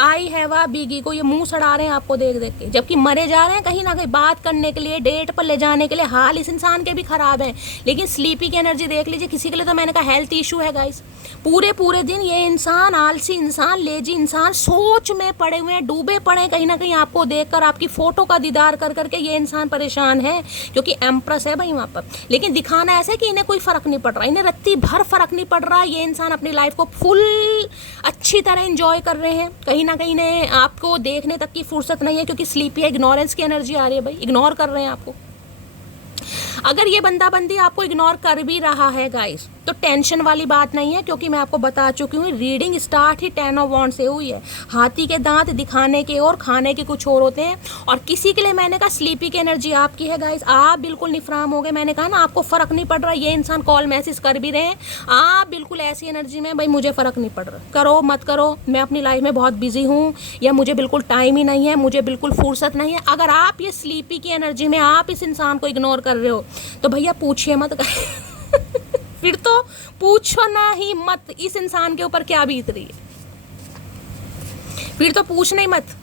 I have a big ego, ये मुंह सड़ा रहे हैं आपको देख देख के, जबकि मरे जा रहे हैं कहीं ना कहीं बात करने के लिए, डेट पर ले जाने के लिए। हाल इस इंसान के भी खराब है। लेकिन स्लीपी की एनर्जी देख लीजिए। किसी के लिए तो मैंने कहा हेल्थ इशू है गाइस। पूरे दिन ये इंसान, आलसी इंसान, लेजी इंसान, सोच में पड़े हुए हैं, डूबे पड़े कहीं ना कहीं। आपको देखकर, आपकी फोटो का दीदार कर करके ये इंसान परेशान है, क्योंकि एम्प्रेस है भाई वहाँ पर। लेकिन दिखाना ऐसा है कि इन्हें कोई फर्क नहीं पड़ रहा, इन्हें रत्ती भर फर्क नहीं पड़ रहा। ये इंसान अपनी लाइफ को फुल अच्छी तरह एंजॉय कर रहे हैं। कहीं ना कहीं इन्हें आपको देखने तक की फुर्सत नहीं है, क्योंकि स्लीपी है, इग्नोरेंस की एनर्जी आ रही है भाई, इग्नोर कर रहे हैं आपको। अगर ये बंदी आपको इग्नोर कर भी रहा है गाइस तो टेंशन वाली बात नहीं है, क्योंकि मैं आपको बता चुकी हूँ रीडिंग स्टार्ट ही 10 ऑफ वॉन्ड से हुई है। हाथी के दांत दिखाने के और खाने के कुछ और होते हैं। और किसी के लिए मैंने कहा स्लीपी की एनर्जी आपकी है गाइस, आप बिल्कुल निफराम हो गए। मैंने कहा ना आपको फर्क नहीं पड़ रहा, ये इंसान कॉल मैसेज कर भी रहे हैं, आप बिल्कुल ऐसी एनर्जी में भाई मुझे फर्क नहीं पड़ रहा, करो मत करो, मैं अपनी लाइफ में बहुत बिजी हूँ, या मुझे बिल्कुल टाइम ही नहीं है, मुझे बिल्कुल फुर्सत नहीं है। अगर आप ये स्लीपी की एनर्जी में आप इस इंसान को इग्नोर कर रहे हो तो भैया पूछिए मत। फिर तो पूछो ना ही मत इस इंसान के ऊपर क्या बीत रही है, फिर तो पूछना ही मत।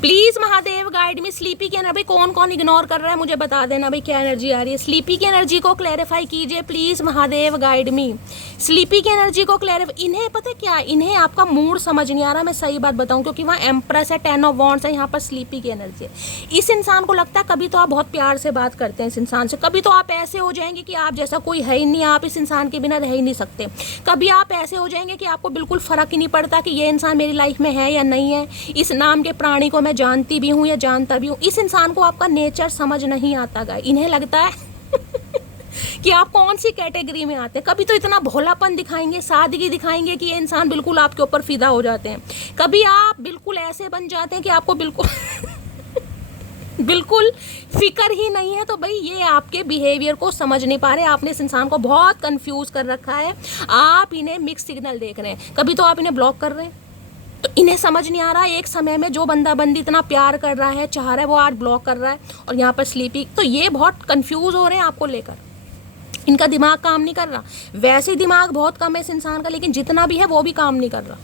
प्लीज महादेव गाइड में स्लीपी की एनर्जी कौन कौन इग्नोर कर रहा है मुझे बता देना भाई, क्या एनर्जी आ रही है। स्लीपी की एनर्जी को क्लैरिफाई कीजिए please Mahadev guide me. Sleepy की एनर्जी को क्लैरिफाई, इन्हें पता है क्या, इन्हें आपका मूड समझ नहीं आ रहा, मैं सही बात बताऊं, क्योंकि वहाँ एम्प्रेस है, 10 ऑफ वॉन्ड्स है, यहाँ पर स्लीपी की एनर्जी है। इस इंसान को लगता है कभी तो आप बहुत प्यार से बात करते हैं इस इंसान से, कभी तो आप ऐसे हो जाएंगे कि आप जैसा कोई है ही नहीं, आप इस इंसान के बिना रह ही नहीं सकते। कभी आप ऐसे हो जाएंगे कि आपको बिल्कुल फर्क ही नहीं पड़ता कि ये इंसान मेरी लाइफ में है या नहीं है, इस नाम के प्राणी को मैं जानती भी हूँ या जानता भी हूँ। इस इंसान को आपका नेचर समझ नहीं आता गाइस, इन्हें लगता है कि आप कौन सी कैटेगरी में आते हैं। कभी तो इतना भोलापन दिखाएंगे, सादगी दिखाएंगे कि ये इंसान बिल्कुल आपके ऊपर फिदा हो जाते हैं। कभी आप बिल्कुल ऐसे बन जाते हैं कि आपको बिल्कुल बिल्कुल फिक्र ही नहीं है। तो भाई ये आपके बिहेवियर को समझ नहीं पा रहे, आपने इस इंसान को बहुत कंफ्यूज कर रखा है। आप इन्हें मिक्स सिग्नल देख रहे हैं, कभी तो आप इन्हें ब्लॉक कर रहे हैं, तो इन्हें समझ नहीं आ रहा एक समय में जो बंदी इतना प्यार कर रहा है, चाह रहा है, वो आज ब्लॉक कर रहा है, और यहाँ पर स्लीपी। तो ये बहुत कंफ्यूज हो रहे हैं आपको लेकर, इनका दिमाग काम नहीं कर रहा। वैसे दिमाग बहुत कम है इस इंसान का, लेकिन जितना भी है वो भी काम नहीं कर रहा।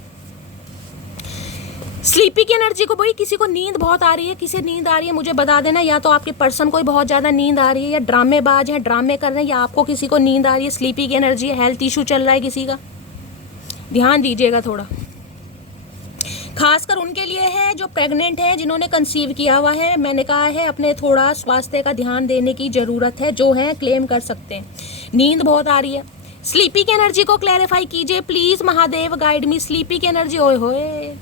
स्लीपी की एनर्जी को, भाई किसी को नींद बहुत आ रही है, किसी नींद आ रही है मुझे बता देना, या तो आपके पर्सन को बहुत ज़्यादा नींद आ रही है, या ड्रामेबाज है ड्रामे कर रहे हैं, या आपको किसी को नींद आ रही है, स्लीपी की एनर्जी है, हेल्थ इशू चल रहा है किसी का, ध्यान दीजिएगा थोड़ा। खासकर उनके लिए है जो प्रेग्नेंट हैं, जिन्होंने कंसीव किया हुआ है, मैंने कहा है अपने थोड़ा स्वास्थ्य का ध्यान देने की ज़रूरत है, जो है क्लेम कर सकते हैं। नींद बहुत आ रही है, स्लीपी की एनर्जी को क्लैरिफाई कीजिए please, Mahadev guide me. Sleepy की एनर्जी, ओए होए,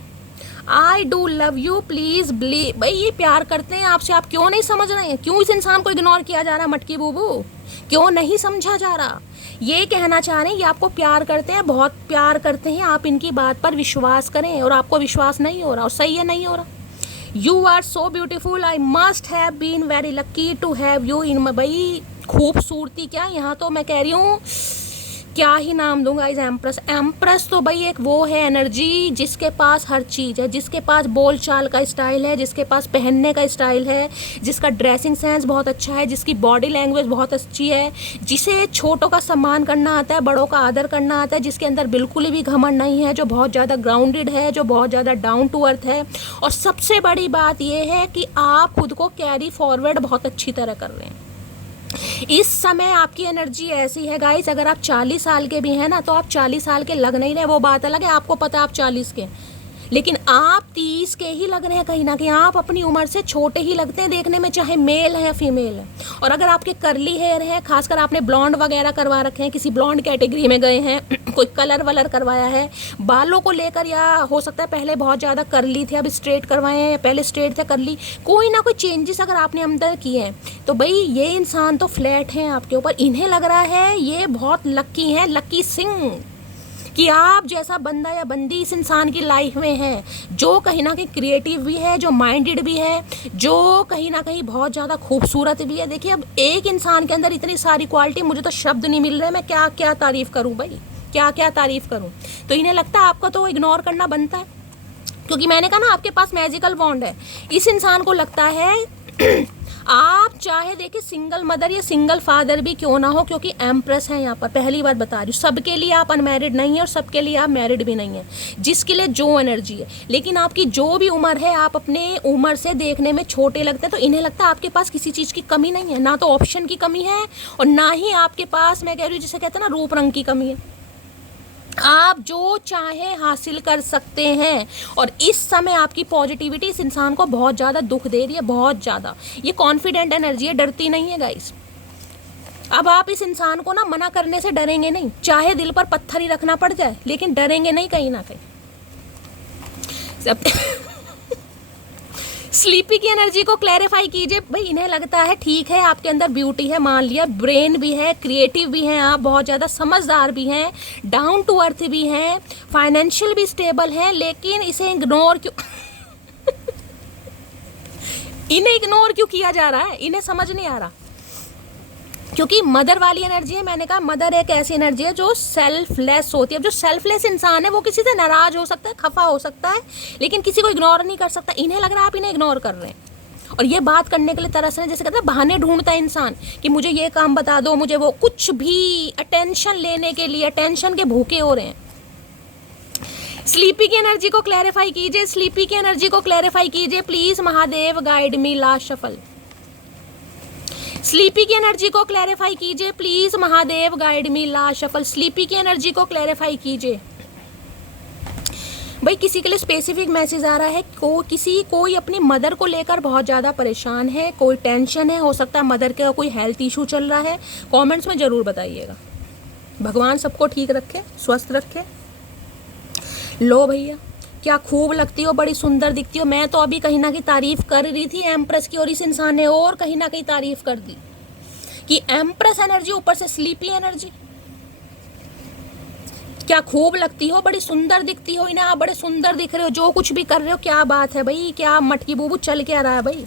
I do love you please believe. भाई ये प्यार करते हैं आपसे, आप क्यों नहीं समझ रहे हैं? क्यों इस इंसान को इग्नोर किया जा रहा है मटकी बूबू? क्यों नहीं समझा जा रहा? ये कहना चाह रहे हैं ये आपको प्यार करते हैं, बहुत प्यार करते हैं, आप इनकी बात पर विश्वास करें, और आपको विश्वास नहीं हो रहा, और सही है नहीं हो रहा। You are so beautiful, I must have been very lucky to have you in my. भाई खूबसूरती क्या, यहाँ तो मैं कह रही हूँ क्या ही नाम दूंगा इस एम्प्रेस। एम्प्रेस तो भाई एक वो है एनर्जी जिसके पास हर चीज़ है, जिसके पास बोल चाल का स्टाइल है, जिसके पास पहनने का स्टाइल है, जिसका ड्रेसिंग सेंस बहुत अच्छा है, जिसकी बॉडी लैंग्वेज बहुत अच्छी है, जिसे छोटों का सम्मान करना आता है, बड़ों का आदर करना आता है, जिसके अंदर बिल्कुल भी घमंड नहीं है, जो बहुत ज़्यादा ग्राउंडेड है, जो बहुत ज़्यादा डाउन टू अर्थ है। और सबसे बड़ी बात यह है कि आप खुद को कैरी फॉरवर्ड बहुत अच्छी तरह कर रहे हैं। इस समय आपकी एनर्जी ऐसी है गाइस, अगर आप 40 साल के भी हैं ना, तो आप 40 साल के लग नहीं रहे, वो बात अलग है, आपको पता आप 40 के, लेकिन आप 30 के ही लग रहे हैं कहीं ना कहीं, आप अपनी उम्र से छोटे ही लगते हैं देखने में, चाहे मेल है या फीमेल है। और अगर आपके करली हेयर है, खासकर आपने ब्लॉन्ड वगैरह करवा रखे हैं, किसी ब्लॉन्ड कैटेगरी में गए हैं, कोई कलर वलर करवाया है बालों को लेकर, या हो सकता है पहले बहुत ज़्यादा करली थे अब स्ट्रेट करवाए हैं, या पहले स्ट्रेट थे करली, कोई ना कोई चेंजेस अगर आपने अंदर किए हैं, तो भाई ये इंसान तो फ्लैट हैं आपके ऊपर। इन्हें लग रहा है ये बहुत लकी हैं, लकी सिंह, कि आप जैसा बंदा या बंदी इस इंसान की लाइफ में है, जो कहीं ना कहीं क्रिएटिव भी है, जो माइंडेड भी है, जो कहीं ना कहीं बहुत ज़्यादा खूबसूरत भी है। देखिए अब एक इंसान के अंदर इतनी सारी क्वालिटी, मुझे तो शब्द नहीं मिल रहे, मैं क्या क्या तारीफ़ करूँ भाई, क्या क्या तारीफ़ करूँ। तो इन्हें लगता है आपको तो इग्नोर करना बनता है, क्योंकि मैंने कहा ना आपके पास मैजिकल वॉन्ड है। इस इंसान को लगता है आप चाहे देखिए सिंगल मदर या सिंगल फादर भी क्यों ना हो, क्योंकि एम्प्रेस है यहाँ पर, पहली बात बता रही हूँ, सबके लिए आप अनमैरिड नहीं है और सबके लिए आप मैरिड भी नहीं है, जिसके लिए जो एनर्जी है। लेकिन आपकी जो भी उम्र है, आप अपने उम्र से देखने में छोटे लगते हैं, तो इन्हें लगता है आपके पास किसी चीज़ की कमी नहीं है, ना तो ऑप्शन की कमी है, और ना ही आपके पास, मैं कह रही हूँ जिसे कहते हैं ना, रूप रंग की कमी है। आप जो चाहे हासिल कर सकते हैं। और इस समय आपकी पॉजिटिविटी इस इंसान को बहुत ज़्यादा दुख दे रही है, बहुत ज़्यादा। ये कॉन्फिडेंट एनर्जी है, डरती नहीं है गाइस। अब आप इस इंसान को ना मना करने से डरेंगे नहीं, चाहे दिल पर पत्थर ही रखना पड़ जाए, लेकिन डरेंगे नहीं कहीं ना कहीं। स्लीपी की एनर्जी को क्लैरिफाई कीजिए। भाई इन्हें लगता है ठीक है आपके अंदर ब्यूटी है, मान लिया, ब्रेन भी है, क्रिएटिव भी हैं आप, बहुत ज़्यादा समझदार भी हैं, डाउन टू अर्थ भी हैं, फाइनेंशियल भी स्टेबल हैं, लेकिन इसे इग्नोर क्यों इन्हें इग्नोर क्यों किया जा रहा है, इन्हें समझ नहीं आ रहा। क्योंकि मदर वाली एनर्जी है, मैंने कहा मदर एक ऐसी एनर्जी है जो सेल्फलेस होती है। अब जो सेल्फलेस इंसान है वो किसी से नाराज हो सकता है, खफा हो सकता है, लेकिन किसी को इग्नोर नहीं कर सकता। इन्हें लग रहा है आप इन्हें इग्नोर कर रहे हैं, और ये बात करने के लिए तरस रहे हैं, जैसे कहते हैं बहाने ढूंढता है इंसान कि मुझे ये काम बता दो, मुझे वो, कुछ भी अटेंशन लेने के लिए अटेंशन के भूखे हो रहे हैं। स्लीपी की एनर्जी को क्लैरिफाई कीजिए, स्लीपी की एनर्जी को क्लैरिफाई कीजिए please, Mahadev guide me, last shuffle. Sleepy की एनर्जी को क्लैरिफाई कीजिए please, Mahadev guide me, last shuffle. Sleepy की एनर्जी को क्लैरिफाई कीजिए। भाई किसी के लिए स्पेसिफिक मैसेज आ रहा है, कोई अपनी मदर को लेकर बहुत ज़्यादा परेशान है, कोई टेंशन है, हो सकता है मदर का कोई हेल्थ इशू चल रहा है। कमेंट्स में ज़रूर बताइएगा। भगवान सबको ठीक रखे, स्वस्थ रखे। लो भैया, क्या खूब लगती हो, बड़ी सुंदर दिखती हो। मैं तो अभी कहीं ना कहीं तारीफ कर रही थी एम्प्रेस की, और इस इंसान ने और कहीं ना कहीं तारीफ कर दी कि एम्प्रेस एनर्जी ऊपर से स्लीपी एनर्जी, क्या खूब लगती हो, बड़ी सुंदर दिखती हो। इन्हें आप बड़े सुंदर दिख रहे हो, जो कुछ भी कर रहे हो, क्या बात है भाई, क्या मटकी बूबू चल क्या रहा है भाई।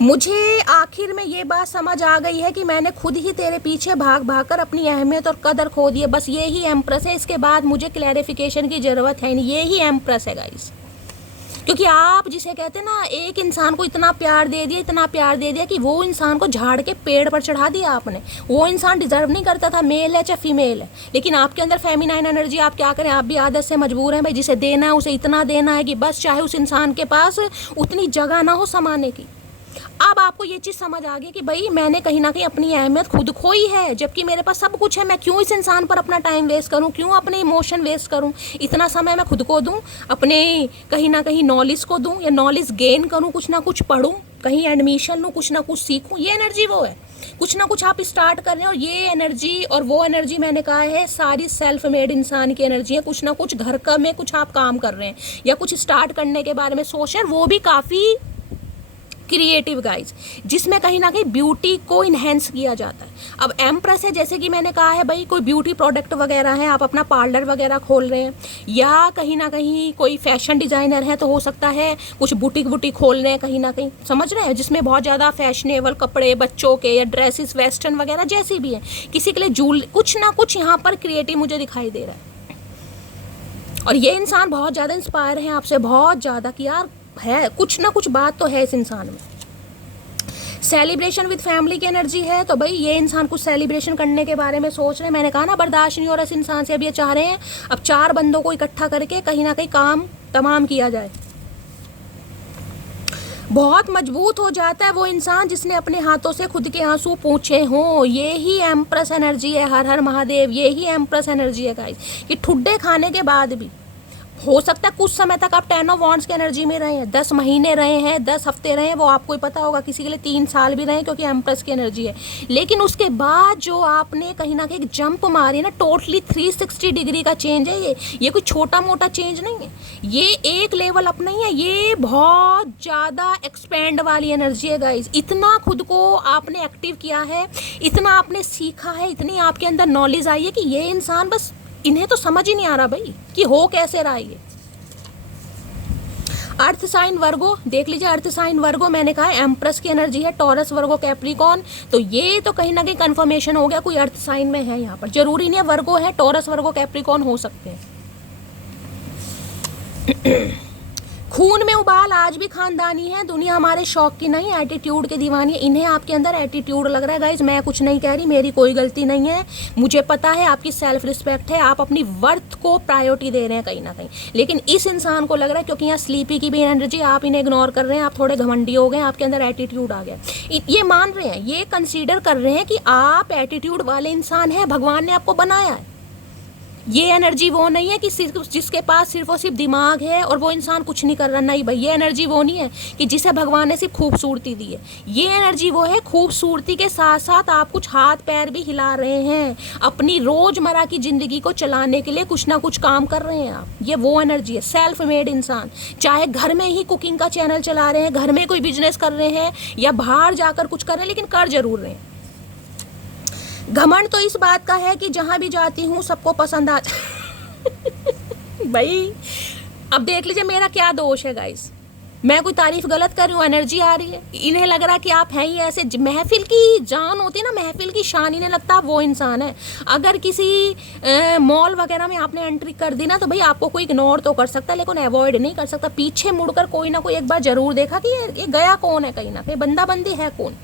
मुझे आखिर में ये बात समझ आ गई है कि मैंने खुद ही तेरे पीछे भाग भाग कर अपनी अहमियत और कदर खो दी है। बस ये ही एम्प्रेस है, इसके बाद मुझे क्लैरिफिकेशन की ज़रूरत है नहीं, ये ही एम्प्रेस है गाइस। क्योंकि आप जिसे कहते हैं ना, एक इंसान को इतना प्यार दे दिया, इतना प्यार दे दिया कि वो इंसान को झाड़ के पेड़ पर चढ़ा दिया आपने। वो इंसान डिजर्व नहीं करता था, मेल है चाहे फीमेल है, लेकिन आपके अंदर फेमिनाइन एनर्जी, आप क्या करें, आप भी आदत से मजबूर हैं भाई, जिसे देना है उसे इतना देना है कि बस चाहे उस इंसान के पास उतनी जगह ना हो समाने की। अब आपको ये चीज़ समझ आ गई कि भाई मैंने कहीं ना कहीं अपनी अहमियत खुद खोई है, जबकि मेरे पास सब कुछ है। मैं क्यों इस इंसान पर अपना टाइम वेस्ट करूं, क्यों अपने इमोशन वेस्ट करूं, इतना समय मैं खुद को दूं, अपने कहीं ना कहीं नॉलेज को दूं, या नॉलेज गेन करूं, कुछ ना कुछ पढूं, कहीं एडमिशन लूं, कुछ ना कुछ सीखूं। ये एनर्जी वो है, कुछ ना कुछ आप स्टार्ट कर रहे हैं। और ये एनर्जी और वो एनर्जी मैंने कहा है सारी सेल्फ मेड इंसान की एनर्जी है। कुछ ना कुछ घर का में कुछ आप काम कर रहे हैं या कुछ स्टार्ट करने के बारे में सोच रहे हैं, वो भी काफ़ी क्रिएटिव गाइज, जिसमें कहीं ना कहीं ब्यूटी को इन्हेंस किया जाता है। अब एम्प्रेस है, जैसे कि मैंने कहा है भाई, कोई ब्यूटी प्रोडक्ट वगैरह है, आप अपना पार्लर वगैरह खोल रहे हैं, या कहीं ना कहीं कोई फैशन डिजाइनर है तो हो सकता है कुछ बुटीक बुटीक खोल रहे हैं कहीं ना कहीं, समझ रहे हैं, जिसमें बहुत ज़्यादा फैशनेबल कपड़े बच्चों के या ड्रेसेस वेस्टर्न वगैरह जैसी भी है, किसी के लिए कुछ ना कुछ यहाँ पर क्रिएटिव मुझे दिखाई दे रहा है। और ये इंसान बहुत ज़्यादा इंस्पायर है आपसे, बहुत ज़्यादा, कि यार है कुछ ना कुछ बात तो है इस इंसान में। सेलिब्रेशन विद फैमिली की एनर्जी है, तो भाई ये इंसान कुछ सेलिब्रेशन करने के बारे में सोच रहे हैं। मैंने कहा ना, बर्दाश्त नहीं हो रहा इस इंसान से, अब ये चाह रहे हैं अब 4 बंदों को इकट्ठा करके कहीं ना कहीं काम तमाम किया जाए। बहुत मजबूत हो जाता है वो इंसान जिसने अपने हाथों से खुद के आंसू पूछे हों। ये ही एम्प्रेस एनर्जी है। हर हर महादेव, ये ही एम्प्रेस एनर्जी है गाइस, कि ठुड्डे खाने के बाद भी हो सकता है कुछ समय तक आप 10 ऑफ वांड्स की एनर्जी में रहे हैं, 10 महीने रहे हैं, 10 हफ्ते रहे हैं, वो आपको ही पता होगा, किसी के लिए 3 साल भी रहे हैं, क्योंकि एम्प्रेस की एनर्जी है। लेकिन उसके बाद जो आपने कहीं ना कहीं जंप मारी ना, टोटली 360 डिग्री का चेंज है ये कोई छोटा मोटा चेंज नहीं है, ये एक लेवल अप नहीं है, ये बहुत ज़्यादा एक्सपेंड वाली एनर्जी है गाइज। इतना खुद को आपने एक्टिव किया है, इतना आपने सीखा है, इतनी आपके अंदर नॉलेज आई है कि ये इंसान, बस इन्हें तो समझ ही नहीं आ रहा भाई कि हो कैसे रहा है ये। अर्थ साइन वर्गो देख लीजिए, अर्थ साइन वर्गो मैंने कहा एम्प्रेस की एनर्जी है, टॉरस वर्गो कैप्रिकॉर्न, तो ये तो कहीं ना कहीं कंफर्मेशन हो गया, कोई अर्थ साइन में है यहाँ पर। जरूरी नहीं है वर्गो है, टॉरस वर्गो कैप्रिकॉर्न हो सकते हैं। खून में उबाल आज भी खानदानी है, दुनिया हमारे शौक की नहीं, एटीट्यूड के दीवानी है। इन्हें आपके अंदर एटीट्यूड लग रहा है गाइज, मैं कुछ नहीं कह रही, मेरी कोई गलती नहीं है, मुझे पता है आपकी सेल्फ रिस्पेक्ट है, आप अपनी वर्थ को प्रायोरिटी दे रहे हैं कहीं ना कहीं। लेकिन इस इंसान को लग रहा है, क्योंकि यहाँ स्लीपी की भी एनर्जी, आप इन्हें इग्नोर कर रहे हैं, आप थोड़े घमंडी हो गए, आपके अंदर एटीट्यूड आ गया। ये मान रहे हैं, ये कंसीडर कर रहे हैं कि आप एटीट्यूड वाले इंसान हैं, भगवान ने आपको बनाया है। ये एनर्जी वो नहीं है कि सिर्फ जिसके पास सिर्फ और सिर्फ दिमाग है और वो इंसान कुछ नहीं कर रहा, नहीं भाई, ये एनर्जी वो नहीं है कि जिसे भगवान ने सिर्फ खूबसूरती दी है। ये एनर्जी वो है, खूबसूरती के साथ साथ आप कुछ हाथ पैर भी हिला रहे हैं, अपनी रोजमर्रा की जिंदगी को चलाने के लिए कुछ ना कुछ काम कर रहे हैं आप। ये वो एनर्जी है, सेल्फ मेड इंसान, चाहे घर में ही कुकिंग का चैनल चला रहे हैं, घर में कोई बिजनेस कर रहे हैं, या बाहर जाकर कुछ कर रहे हैं, लेकिन कर जरूर रहे हैं। घमंड तो इस बात का है कि जहां भी जाती हूँ सबको पसंद आ भाई अब देख लीजिए मेरा क्या दोष है गाइस, मैं कोई तारीफ गलत कर रही हूँ, एनर्जी आ रही है, इन्हें लग रहा कि आप हैं ही ऐसे। महफिल की जान होती है ना, महफिल की शान, इन्हें लगता है वो इंसान है। अगर किसी मॉल वगैरह में आपने एंट्री कर दी ना, तो भाई आपको कोई इग्नोर तो कर सकता है, लेकिन अवॉइड नहीं कर सकता। पीछे मुड़कर कोई ना कोई एक बार जरूर देखा कि ये गया कौन है, कहीं ना कहीं बंदा बंदी है कौन।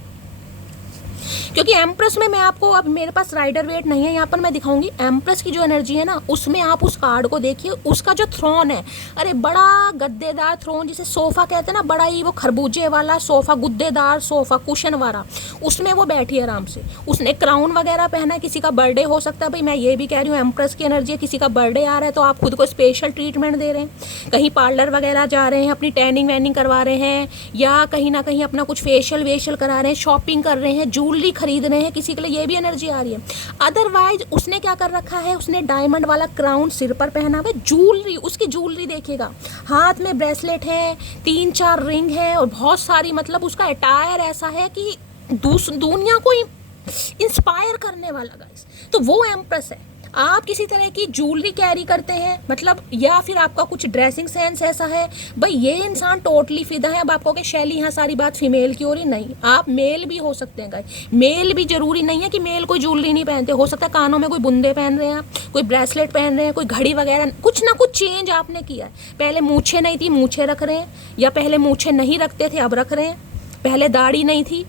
क्योंकि एम्प्रेस में मैं आपको, अब मेरे पास राइडर वेट नहीं है यहाँ पर, मैं दिखाऊंगी एम्प्रेस की जो एनर्जी है ना, उसमें आप उस कार्ड को देखिए, उसका जो थ्रोन है, अरे बड़ा गद्देदार थ्रोन, जिसे सोफा कहते हैं ना, बड़ा ही वो खरबूजे वाला सोफा, गुद्देदार सोफा, कुशन वाला, उसमें वो बैठी है आराम से। उसने क्राउन वगैरह पहना है, किसी का बर्थडे हो सकता है, भाई मैं ये भी कह रही हूँ एम्प्रेस की एनर्जी है, किसी का बर्थडे आ रहा है तो आप खुद को स्पेशल ट्रीटमेंट दे रहे हैं, कहीं पार्लर वगैरह जा रहे हैं, अपनी टैनिंग वैनिंग करवा रहे हैं, या कहीं ना कहीं अपना कुछ फेशियल वेशियल करा रहे हैं, शॉपिंग कर रहे हैं, ज्वेलरी खरीद रहे हैं, किसी के लिए ये भी एनर्जी आ रही है। अदरवाइज उसने क्या कर रखा है, उसने डायमंड वाला क्राउन सिर पर पहना हुआ है, ज्वेलरी, उसकी ज्वेलरी देखिएगा, हाथ में ब्रेसलेट है, 3-4 रिंग है, और बहुत सारी, मतलब उसका अटायर ऐसा है कि दुनिया को इंस्पायर करने वाला गाइस। तो वो एम्प्रेस है। आप किसी तरह की ज्वेलरी कैरी करते हैं, मतलब, या फिर आपका कुछ ड्रेसिंग सेंस ऐसा है, भाई ये इंसान टोटली फिदा है। अब आपको कि शैली यहाँ सारी बात फीमेल की हो रही, नहीं, आप मेल भी हो सकते हैं गाइस। मेल भी जरूरी नहीं है कि मेल कोई ज्वेलरी नहीं पहनते, हो सकता है कानों में कोई बुंदे पहन रहे हैं आप, कोई ब्रेसलेट पहन रहे हैं, कोई घड़ी वगैरह, कुछ ना कुछ चेंज आपने किया है। पहले मूछें नहीं थी, मूछें रख रहे हैं, या पहले मूछें नहीं रखते थे अब रख रहे हैं, पहले दाढ़ी नहीं थी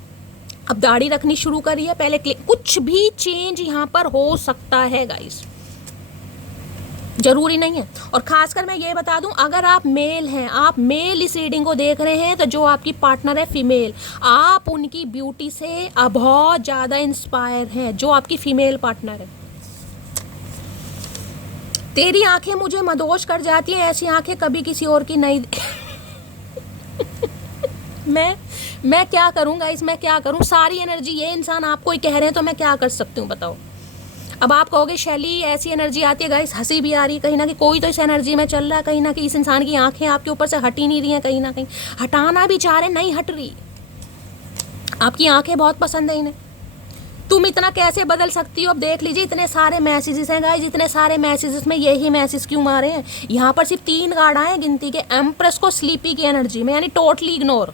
अब दाढ़ी रखनी शुरू करी है, पहले कुछ भी चेंज यहाँ पर हो सकता है गाइस, जरूरी नहीं है। और खासकर मैं ये बता दूं, अगर आप मेल हैं, आप मेल इस रीडिंग को देख रहे हैं, तो जो आपकी पार्टनर है फीमेल, आप उनकी ब्यूटी से बहुत ज़्यादा इंस्पायर हैं, जो आपकी फीमेल पार्टनर है। तेरी आंखें मुझे मदहोश कर जाती हैं, ऐसी आंखें कभी किसी और की नहीं मैं क्या करूँ गाइस, मैं क्या करूँ? सारी एनर्जी ये इंसान आपको ही कह रहे हैं, तो मैं क्या कर सकती हूँ बताओ। अब आप कहोगे शैली ऐसी एनर्जी आती है गाइस, हंसी भी आ रही है, कहीं ना कहीं कोई तो इस एनर्जी में चल रहा है, कहीं ना कहीं इस इंसान की आंखें आपके ऊपर से हट ही नहीं रही हैं, कहीं ना कहीं हटाना भी चाह रहे, नहीं हट रही। आपकी आंखें बहुत पसंद है इन्हें। तुम इतना कैसे बदल सकती हो? अब देख लीजिए, इतने सारे मैसेजेस हैं गाइस, इतने सारे मैसेजेस में यही मैसेज क्यों मारे हैं? यहाँ पर सिर्फ 3 कार्ड आए गिनती के, एम्प्रेस को स्लीपी की एनर्जी में, यानी टोटली इग्नोर।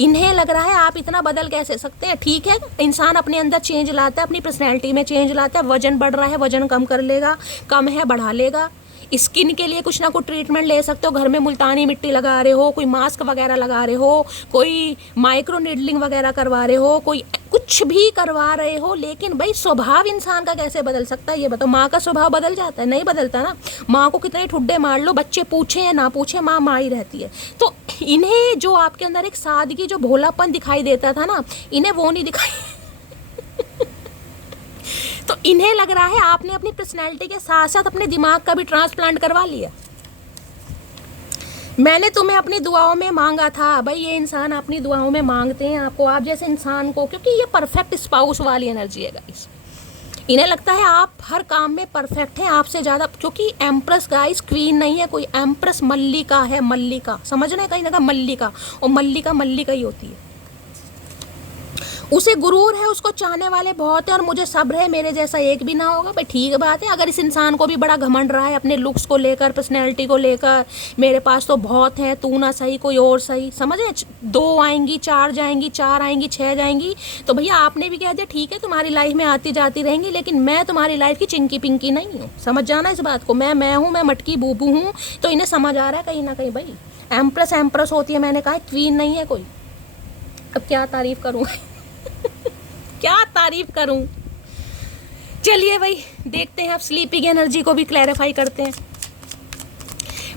इन्हें लग रहा है आप इतना बदल कैसे सकते हैं? ठीक है, इंसान अपने अंदर चेंज लाता है, अपनी पर्सनैलिटी में चेंज लाता है, वजन बढ़ रहा है, वजन कम कर लेगा, कम है बढ़ा लेगा। स्किन के लिए कुछ ना कुछ ट्रीटमेंट ले सकते हो, घर में मुल्तानी मिट्टी लगा रहे हो, कोई मास्क वगैरह लगा रहे हो, कोई माइक्रो नीडलिंग वगैरह करवा रहे हो, कोई कुछ भी करवा रहे हो, लेकिन भाई स्वभाव इंसान का कैसे बदल सकता है ये बताओ? माँ का स्वभाव बदल जाता है? नहीं बदलता ना। माँ को कितने ठुड्डे मार लो, बच्चे पूछे या ना पूछे, माँ माँ ही रहती है। तो इन्हें जो आपके अंदर एक सादगी, जो भोलापन दिखाई देता था ना, इन्हें वो नहीं दिखाई तो इन्हें लग रहा है आपने अपनी पर्सनैलिटी के साथ साथ अपने दिमाग का भी ट्रांसप्लांट करवा लिया। मैंने तुम्हें अपनी दुआओं में मांगा था। भाई ये इंसान अपनी दुआओं में मांगते हैं आपको, आप जैसे इंसान को, क्योंकि ये परफेक्ट स्पाउस वाली एनर्जी है गाइस। इन्हें लगता है आप हर काम में परफेक्ट हैं, आपसे ज़्यादा, क्योंकि एम्प्रेस गाइस क्वीन नहीं है कोई, एम्प्रेस मल्लिका है, मल्लिका, समझ रहे हैं कहीं ना कहीं मल्लिका, और मल्लिका मल्लिका ही होती है। उसे गुरूर है, उसको चाहने वाले बहुत है, और मुझे सब्र है, मेरे जैसा एक भी ना होगा। भाई ठीक बात है, अगर इस इंसान को भी बड़ा घमंड रहा है अपने लुक्स को लेकर, पर्सनैलिटी को लेकर, मेरे पास तो बहुत है, तू ना सही कोई और सही, समझ रहे? 2 आएंगी, 4 जाएंगी, 4 आएंगी, 6 जाएंगी, तो भैया आपने भी कह दिया ठीक है तुम्हारी लाइफ में आती जाती रहेंगी, लेकिन मैं तुम्हारी लाइफ की चिंकी पिंकी नहीं हूँ। समझ जाना इस बात को, मैं हूँ, मैं मटकी बूबू हूँ। तो इन्हें समझ आ रहा है कहीं ना कहीं भाई एम्प्रेस एम्प्रेस होती है, मैंने कहा क्वीन नहीं है कोई। अब क्या तारीफ करूँ क्या तारीफ करूं? चलिए भाई देखते हैं, अब स्लीपी की एनर्जी को भी क्लैरिफाई करते हैं।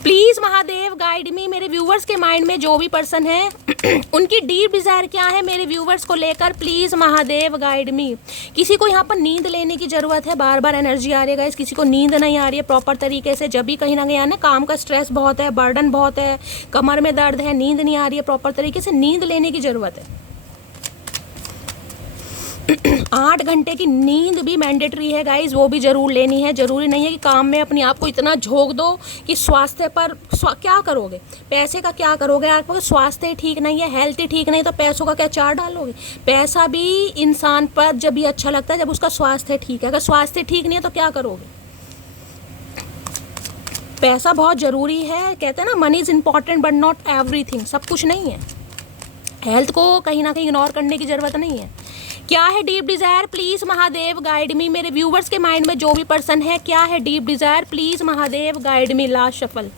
प्लीज महादेव गाइड मी, मेरे व्यूवर्स के माइंड में जो भी पर्सन है उनकी डीप डिजायर क्या है मेरे व्यूवर्स को लेकर, प्लीज महादेव गाइड मी। किसी को यहाँ पर नींद लेने की जरूरत है, बार बार एनर्जी आ रही है गाइस, किसी को नींद नहीं आ रही है प्रॉपर तरीके से, जब भी कहीं ना कहीं आना, काम का स्ट्रेस बहुत है, बर्डन बहुत है, कमर में दर्द है, नींद नहीं आ रही है प्रॉपर तरीके से, नींद लेने की जरूरत है। 8 घंटे की नींद भी मैंडेटरी है गाइज, वो भी जरूर लेनी है। जरूरी नहीं है कि काम में अपने आप को इतना झोंक दो कि स्वास्थ्य पर क्या करोगे, पैसे का क्या करोगे? आपको स्वास्थ्य ठीक नहीं है, हेल्थ ही ठीक नहीं, तो पैसों का क्या चार डालोगे? पैसा भी इंसान पर जब भी अच्छा लगता है जब उसका स्वास्थ्य ठीक है। अगर स्वास्थ्य ठीक नहीं है तो क्या करोगे? पैसा बहुत जरूरी है, कहते हैं ना money is important but not everything, सब कुछ नहीं है। हेल्थ को कहीं ना कहीं इग्नोर करने की जरूरत नहीं है। क्या है deep Dzire? Please Mahadev guide मी। मेरे व्यूवर्स के माइंड में जो भी पर्सन है, क्या है deep Dzire? Please Mahadev guide me. Last shuffle.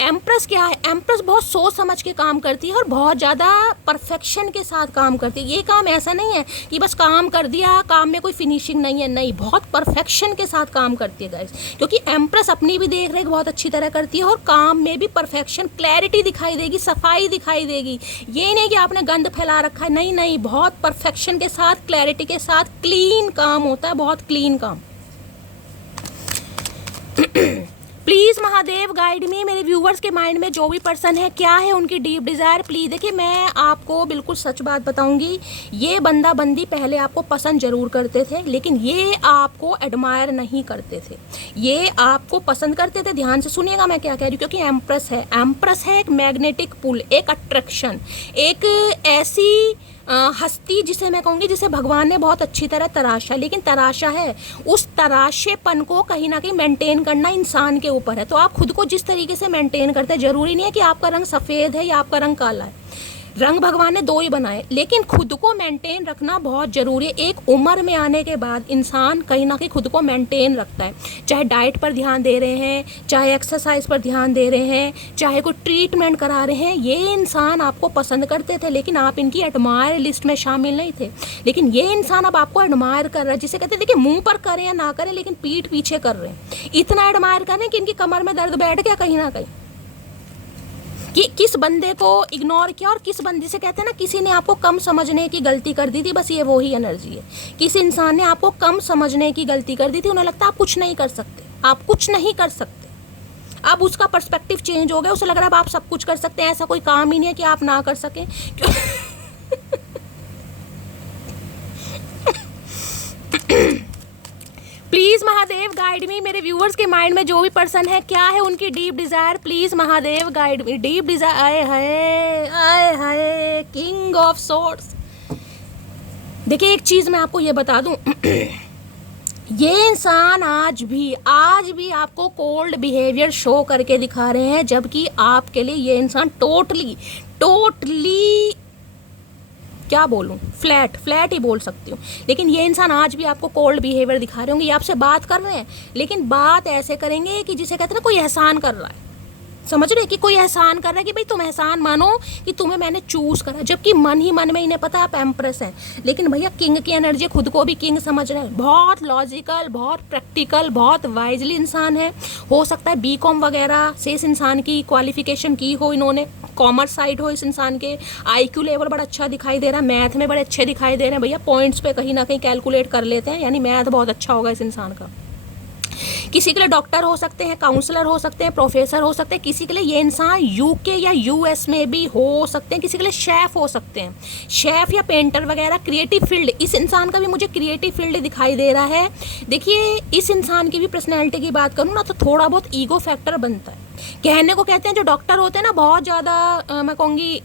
Empress क्या है? एम्प्रेस बहुत सोच समझ के काम करती है और बहुत ज़्यादा परफेक्शन के साथ काम करती है। ये काम ऐसा नहीं है कि बस काम कर दिया, काम में कोई फिनिशिंग नहीं है, नहीं, बहुत परफेक्शन के साथ काम करती है गाइस, क्योंकि एम्प्रेस अपनी भी देख रेख बहुत अच्छी तरह करती है और काम में भी परफेक्शन, क्लैरिटी दिखाई देगी, सफाई दिखाई देगी। ये नहीं कि आपने गंद फैला रखा है, नहीं नहीं, बहुत परफेक्शन के साथ, क्लैरिटी के साथ क्लीन काम होता है, बहुत क्लीन काम। प्लीज महादेव गाइड मी। मेरे व्यूवर्स के माइंड में जो भी पर्सन है, क्या है उनकी डीप डिजायर? प्लीज देखिए, मैं आपको बिल्कुल सच बात बताऊंगी, ये बंदा बंदी पहले आपको पसंद जरूर करते थे, लेकिन ये आपको एडमायर नहीं करते थे, ये आपको पसंद करते थे। ध्यान से सुनिएगा मैं क्या कह रही हूँ, क्योंकि एम्प्रेस है, एम्प्रेस है एक मैग्नेटिक पुल, एक अट्रैक्शन, एक ऐसी हस्ती जिसे मैं कहूँगी जिसे भगवान ने बहुत अच्छी तरह तराशा, लेकिन तराशा है, उस तराशेपन को कहीं ना कहीं मेंटेन करना इंसान के ऊपर है। तो आप खुद को जिस तरीके से मेंटेन करते हैं, जरूरी नहीं है कि आपका रंग सफ़ेद है या आपका रंग काला है। रंग भगवान ने दो ही बनाए, लेकिन खुद को मेंटेन रखना बहुत ज़रूरी है। एक उम्र में आने के बाद इंसान कहीं ना कहीं खुद को मेंटेन रखता है, चाहे डाइट पर ध्यान दे रहे हैं, चाहे एक्सरसाइज पर ध्यान दे रहे हैं, चाहे कोई ट्रीटमेंट करा रहे हैं। ये इंसान आपको पसंद करते थे, लेकिन आप इनकी एडमायर लिस्ट में शामिल नहीं थे। लेकिन ये इंसान अब आपको एडमायर कर रहा है, जिसे कहते हैं देखिए मुँह पर करें या ना करें, लेकिन पीठ पीछे कर रहे हैं। इतना एडमायर करें कि इनकी कमर में दर्द बैठ गया कहीं ना कहीं, कि किस बंदे को इग्नोर किया और किस बंदे से कहते हैं ना, किसी ने आपको कम समझने की गलती कर दी थी। बस ये वही एनर्जी है। किसी इंसान ने आपको कम समझने की गलती कर दी थी, उन्हें लगता है आप कुछ नहीं कर सकते, आप कुछ नहीं कर सकते। अब उसका पर्सपेक्टिव चेंज हो गया, उसे लग रहा है आप सब कुछ कर सकते हैं, ऐसा कोई काम ही नहीं है कि आप ना कर सकें। प्लीज़ महादेव गाइड मी। मेरे व्यूअर्स के माइंड में जो भी पर्सन है, क्या है उनकी deep desire, please Mahadev guide me. Deep desire, आए हाय आए हाय, किंग ऑफ सॉर्ड्स। देखिए एक चीज़ मैं आपको ये बता दूं, ये इंसान आज भी आपको कोल्ड बिहेवियर शो करके दिखा रहे हैं, जबकि आपके लिए ये इंसान टोटली क्या बोलूँ, फ्लैट ही बोल सकती हूँ। लेकिन ये इंसान आज भी आपको कोल्ड बिहेवियर दिखा रहे होंगे। ये आपसे बात कर रहे हैं, लेकिन बात ऐसे करेंगे कि जिसे कहते हैं ना कोई एहसान कर रहा है। समझ रहे कि कोई एहसान कर रहा है कि भाई तुम एहसान मानो कि तुम्हें मैंने चूज़ करा, जबकि मन ही मन में इन्हें पता है आप एम्प्रेस हैं। लेकिन भैया किंग की एनर्जी, खुद को भी किंग समझ रहे हैं। बहुत लॉजिकल, बहुत प्रैक्टिकल, बहुत वाइजली इंसान है। हो सकता है बीकॉम वगैरह से इस इंसान की क्वालिफिकेशन की हो, इन्होंने कॉमर्स साइड हो इस इंसान के। आईक्यू लेवल बड़ा अच्छा दिखाई दे रहा है, मैथ में बड़े अच्छे दिखाई दे रहे हैं। भैया पॉइंट्स पे कहीं ना कहीं कैलकुलेट कर लेते हैं, यानी मैथ बहुत अच्छा होगा इस इंसान का। किसी के लिए डॉक्टर हो सकते हैं, काउंसलर हो सकते हैं, प्रोफेसर हो सकते हैं। किसी के लिए ये इंसान यूके या यूएस में भी हो सकते हैं। किसी के लिए शेफ़ हो सकते हैं, शेफ़ या पेंटर वगैरह। क्रिएटिव फील्ड, इस इंसान का भी मुझे क्रिएटिव फील्ड दिखाई दे रहा है। देखिए इस इंसान की भी पर्सनैलिटी की बात करूँ ना, तो थोड़ा बहुत ईगो फैक्टर बनता है। कहने को कहते हैं जो डॉक्टर होते हैं ना, बहुत ज़्यादा मैं कहूँगी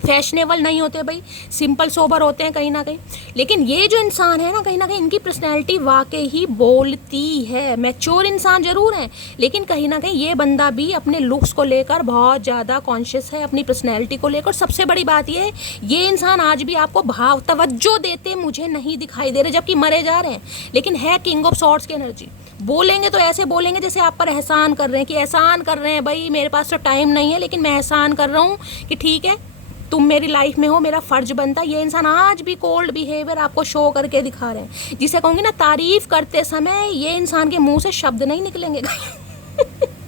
फैशनेबल नहीं होते भाई, सिंपल सोबर होते हैं कहीं ना कहीं। लेकिन ये जो इंसान है ना, कहीं ना कहीं इनकी पर्सनैलिटी वाकई ही बोलती है। मैच्योर इंसान जरूर है, लेकिन कहीं ना कहीं ये बंदा भी अपने लुक्स को लेकर बहुत ज़्यादा कॉन्शियस है, अपनी पर्सनैलिटी को लेकर। सबसे बड़ी बात ये इंसान आज भी आपको भाव तवज्जो देते मुझे नहीं दिखाई दे रहे, जबकि मरे जा रहे हैं। लेकिन है किंग ऑफ सॉर्ड्स की एनर्जी। बोलेंगे तो ऐसे बोलेंगे जैसे आप पर एहसान कर रहे हैं, कि एहसान कर रहे हैं भाई, मेरे पास तो टाइम नहीं है, लेकिन मैं एहसान कर रहा हूँ कि ठीक है तुम मेरी लाइफ में हो, मेरा फर्ज बनता है। ये इंसान आज भी कोल्ड बिहेवियर आपको शो करके दिखा रहे हैं, जिसे कहूँगी ना तारीफ करते समय ये इंसान के मुंह से शब्द नहीं निकलेंगे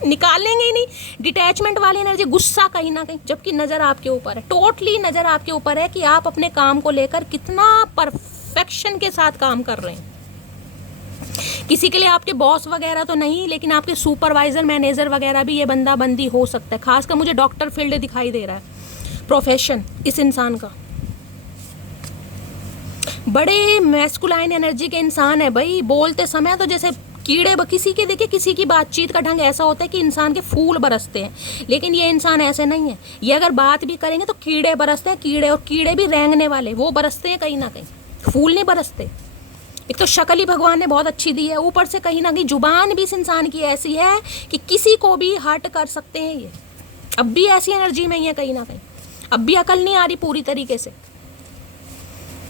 निकालेंगे ही नहीं। डिटैचमेंट वाली एनर्जी, गुस्सा कहीं ना कहीं, जबकि नज़र आपके ऊपर है, टोटली नज़र आपके ऊपर है कि आप अपने काम को लेकर कितना परफेक्शन के साथ काम कर रहे हैं। किसी के लिए आपके बॉस वगैरह तो नहीं, लेकिन आपके सुपरवाइजर, मैनेजर वगैरह भी ये बंदा बंदी हो सकता है। खासकर मुझे डॉक्टर फील्ड दिखाई दे रहा है, प्रोफेशन इस इंसान का। बड़े मैस्कुलाइन एनर्जी के इंसान है भाई। बोलते समय तो जैसे कीड़े, किसी के देखिए किसी की बातचीत का ढंग ऐसा होता है कि इंसान के फूल बरसते हैं, लेकिन ये इंसान ऐसे नहीं है। ये अगर बात भी करेंगे तो कीड़े बरसते हैं, कीड़े, और कीड़े भी रेंगने वाले, वो बरसते हैं कहीं ना कहीं, फूल नहीं बरसते। एक तो शक्ल ही भगवान ने बहुत अच्छी दी है, ऊपर से कहीं ना कहीं जुबान भी इस इंसान की ऐसी है कि किसी को भी हर्ट कर सकते हैं। ये अब भी ऐसी एनर्जी में ही है कहीं ना कहीं। अब भी अकल नहीं आ रही पूरी तरीके से।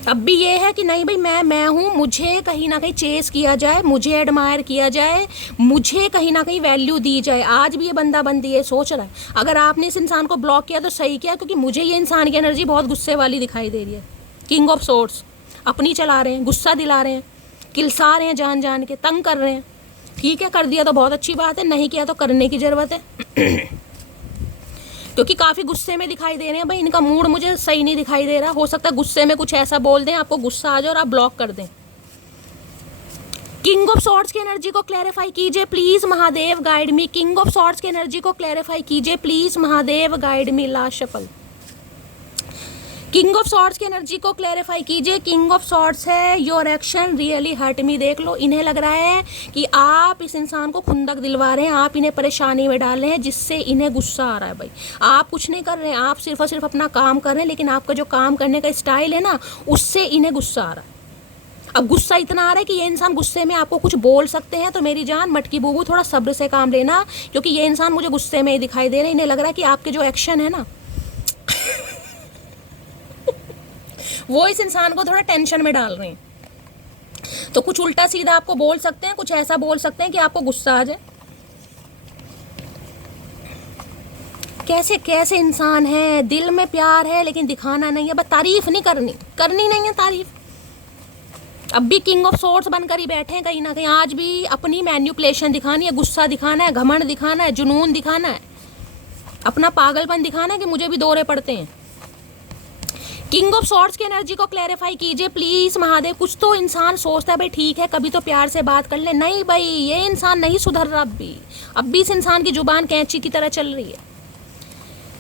अब भी ये है कि नहीं भाई मैं हूँ, मुझे कहीं ना कहीं चेस किया जाए, मुझे एडमायर किया जाए, मुझे कहीं ना कहीं वैल्यू दी जाए। आज भी ये बंदा बंदी ये सोच रहा है। अगर आपने इस इंसान को ब्लॉक किया तो सही किया, क्योंकि मुझे ये इंसान की एनर्जी बहुत गुस्से वाली दिखाई दे रही है। किंग ऑफ सोर्ड्स, अपनी चला रहे हैं, गुस्सा दिला रहे हैं, किलसा रहे हैं, जान जान के तंग कर रहे हैं। ठीक है, कर दिया तो बहुत अच्छी बात है, नहीं किया तो करने की ज़रूरत है क्योंकि काफ़ी गुस्से में दिखाई दे रहे हैं भाई। इनका मूड मुझे सही नहीं दिखाई दे रहा। हो सकता है गुस्से में कुछ ऐसा बोल दें, आपको गुस्सा आ जाए और आप ब्लॉक कर दें। किंग ऑफ सॉर्ड्स की एनर्जी को क्लैरिफाई कीजिए please Mahadev guide me. King of swords की एनर्जी को क्लैरिफाई कीजिए please Mahadev guide me. Last shuffle, king of swords की एनर्जी को क्लैरिफाई कीजिए। किंग ऑफ सॉर्ड्स है your action really hurt me. देख लो, इन्हें लग रहा है कि आप इस इंसान को खुंदक दिलवा रहे हैं, आप इन्हें परेशानी में डाल रहे हैं, जिससे इन्हें गुस्सा आ रहा है भाई। आप कुछ नहीं कर रहे हैं, आप सिर्फ और सिर्फ अपना काम कर रहे हैं, लेकिन आपका जो काम करने का स्टाइल है ना, उससे इन्हें गुस्सा आ रहा है। अब गुस्सा इतना आ रहा है कि ये इंसान गुस्से में आपको कुछ बोल सकते हैं। तो मेरी जान मटकी बूबू, थोड़ा सब्र से काम लेना, क्योंकि ये इंसान मुझे गुस्से में ही दिखाई दे रहे हैं। इन्हें लग रहा है कि आपके जो एक्शन है ना वो इस इंसान को थोड़ा टेंशन में डाल रहे हैं। तो कुछ उल्टा सीधा आपको बोल सकते हैं, कुछ ऐसा बोल सकते हैं कि आपको गुस्सा आ जाए। कैसे कैसे इंसान है, दिल में प्यार है लेकिन दिखाना नहीं है, बस तारीफ नहीं करनी, करनी नहीं है तारीफ। अब भी किंग ऑफ सोर्ड्स बनकर ही बैठे हैं कहीं ना कहीं, आज भी अपनी मैन्युपुलेशन दिखानी है, गुस्सा दिखाना है, घमंड दिखाना है, जुनून दिखाना है, अपना पागलपन दिखाना है कि मुझे भी दौरे पड़ते हैं। किंग ऑफ सॉर्ड्स की एनर्जी को क्लैरिफाई कीजिए प्लीज महादेव। कुछ तो इंसान सोचता है भाई ठीक है कभी तो प्यार से बात कर ले, नहीं भाई ये इंसान नहीं सुधर रहा, अब भी इस इंसान की जुबान कैंची की तरह चल रही है।